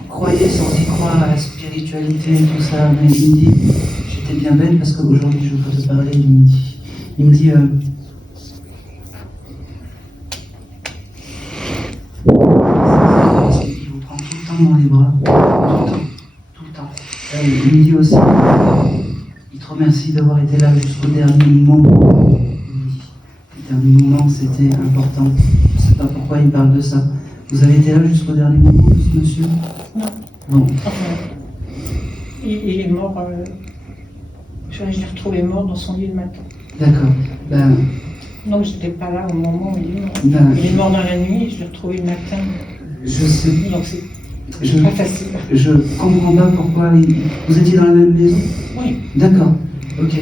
croyais sans y croire à la spiritualité et tout ça, mais il me dit, j'étais bien belle parce qu'aujourd'hui je peux te parler, il me dit, il vous prend tout le temps dans les bras, tout le temps. Il me dit aussi, il te remercie d'avoir été là jusqu'au dernier moment. Le dernier moment, c'était important. Je ne sais pas pourquoi il me parle de ça. Vous avez été là jusqu'au dernier moment, ce monsieur? Non. Bon. Enfin, il est mort. Je l'ai retrouvé mort dans son lit le matin. D'accord. Donc j'étais pas là au moment où il est mort. Ben, Il est mort dans la nuit et je l'ai retrouvé le matin. je sais. Donc c'est pas facile. Je comprends pas pourquoi. Vous étiez dans la même maison? Oui. D'accord. Ok.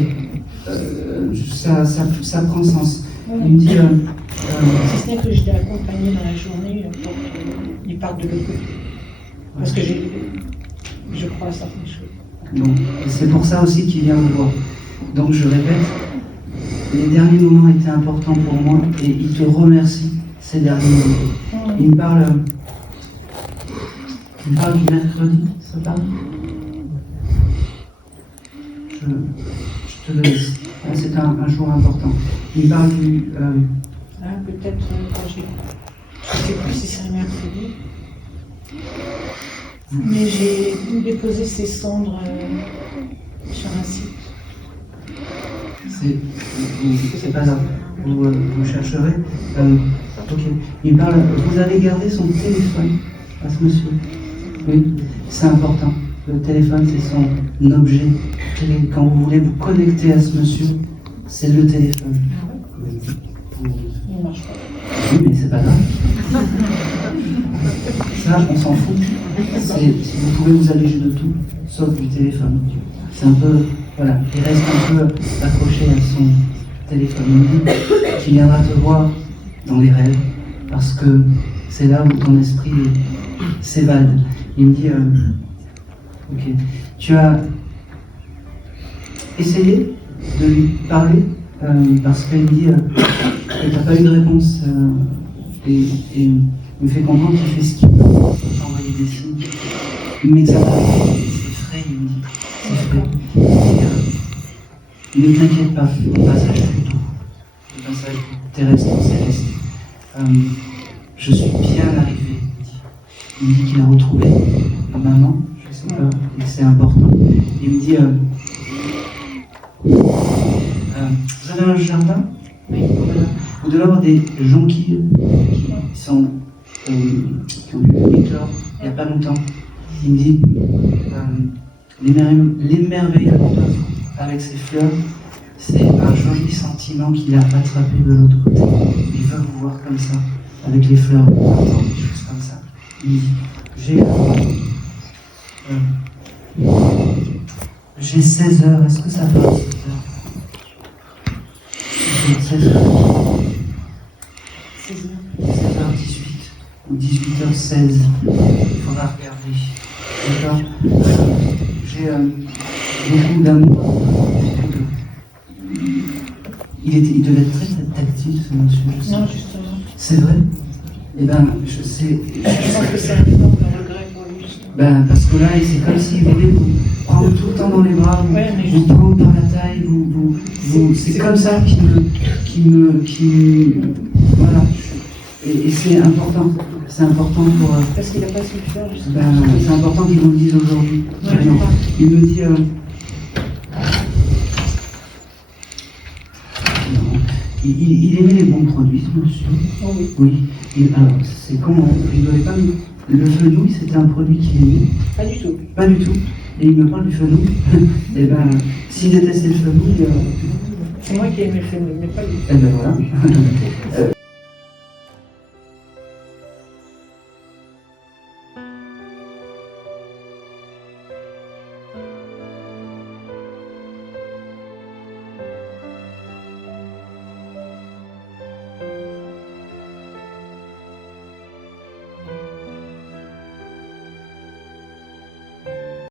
Ça prend sens. Il me dit... Si ce n'est que je l'ai accompagné dans la journée pour qu'il parte de l'autre côté. Parce que je crois à certaines choses. bon, c'est pour ça aussi qu'il vient me voir. Donc je répète, les derniers moments étaient importants pour moi et il te remercie ces derniers moments. Il me parle du mercredi, ça parle je te le laisse. C'est un jour important. Il me parle du... Peut-être quand je ne sais plus si c'est un mercredi. Mais j'ai déposé ses cendres sur un site. C'est pas grave. Vous chercherez. Ok. Il me parle... Vous avez gardé son téléphone à ce monsieur? Oui, c'est important. Le téléphone, c'est son objet. Quand vous voulez vous connecter à ce monsieur, c'est le téléphone. Il ne marche pas. Oui, mais c'est pas grave. Ça, on s'en fout. Si vous pouvez vous alléger de tout, sauf du téléphone. C'est un peu... Voilà, il reste un peu accroché à son téléphone. Il me dit qu'il viendra te voir dans les rêves, parce que c'est là où ton esprit s'évade. Il me dit... Ok. Tu as essayé de lui parler parce qu'il me dit que tu n'as pas eu de réponse et il me fait comprendre qu'il fait ce qu'il veut. Il t'a envoyé des signes. Il m'examine. C'est frais, il me dit. C'est frais. Ne t'inquiète pas, le passage est doux. Le passage terrestre, céleste. Je suis bien arrivé, il me dit qu'il a retrouvé maman, je sais pas, et que c'est important. Il me dit vous avez un jardin? Oui. Voilà. Vous devez avoir des jonquilles qui ont eu l'éclore il n'y a pas longtemps. Il me dit l'émerveillement avec ces fleurs, c'est un joli sentiment qu'il a attrapé de l'autre côté. Il veut vous voir comme ça, avec les fleurs, des choses comme ça. Il me dit j'ai 16 heures, est-ce que ça va 16 heures? J'ai 16 heures. 16h18 ou 18h16. Il faudra regarder. D'accord? J'ai beaucoup d'amour. Il devait être très tactile, ce monsieur. Non, justement. C'est vrai? Eh ben, je sais. Je pense que c'est un énorme regret pour lui, justement. Ben, parce que là, c'est comme s'il voulait vous prendre tout le temps dans les bras, Ouais, mais vous prendre par la taille, c'est comme ça voilà. Et c'est important. C'est important pour... parce qu'il n'a pas su le faire, justement. Ben, c'est important qu'il vous le dise aujourd'hui. Ouais, Vraiment. Il me dit... il aimait les bons produits, ce monsieur. Oh oui. Oui. Alors, c'est con, il ne pas... Le fenouil, c'était un produit qu'il aimait. Pas du tout. Pas du tout. Et il me parle du fenouil. Et ben, s'il détestait le fenouil... C'est moi qui aimais le film, mais pas lui. Eh ben voilà.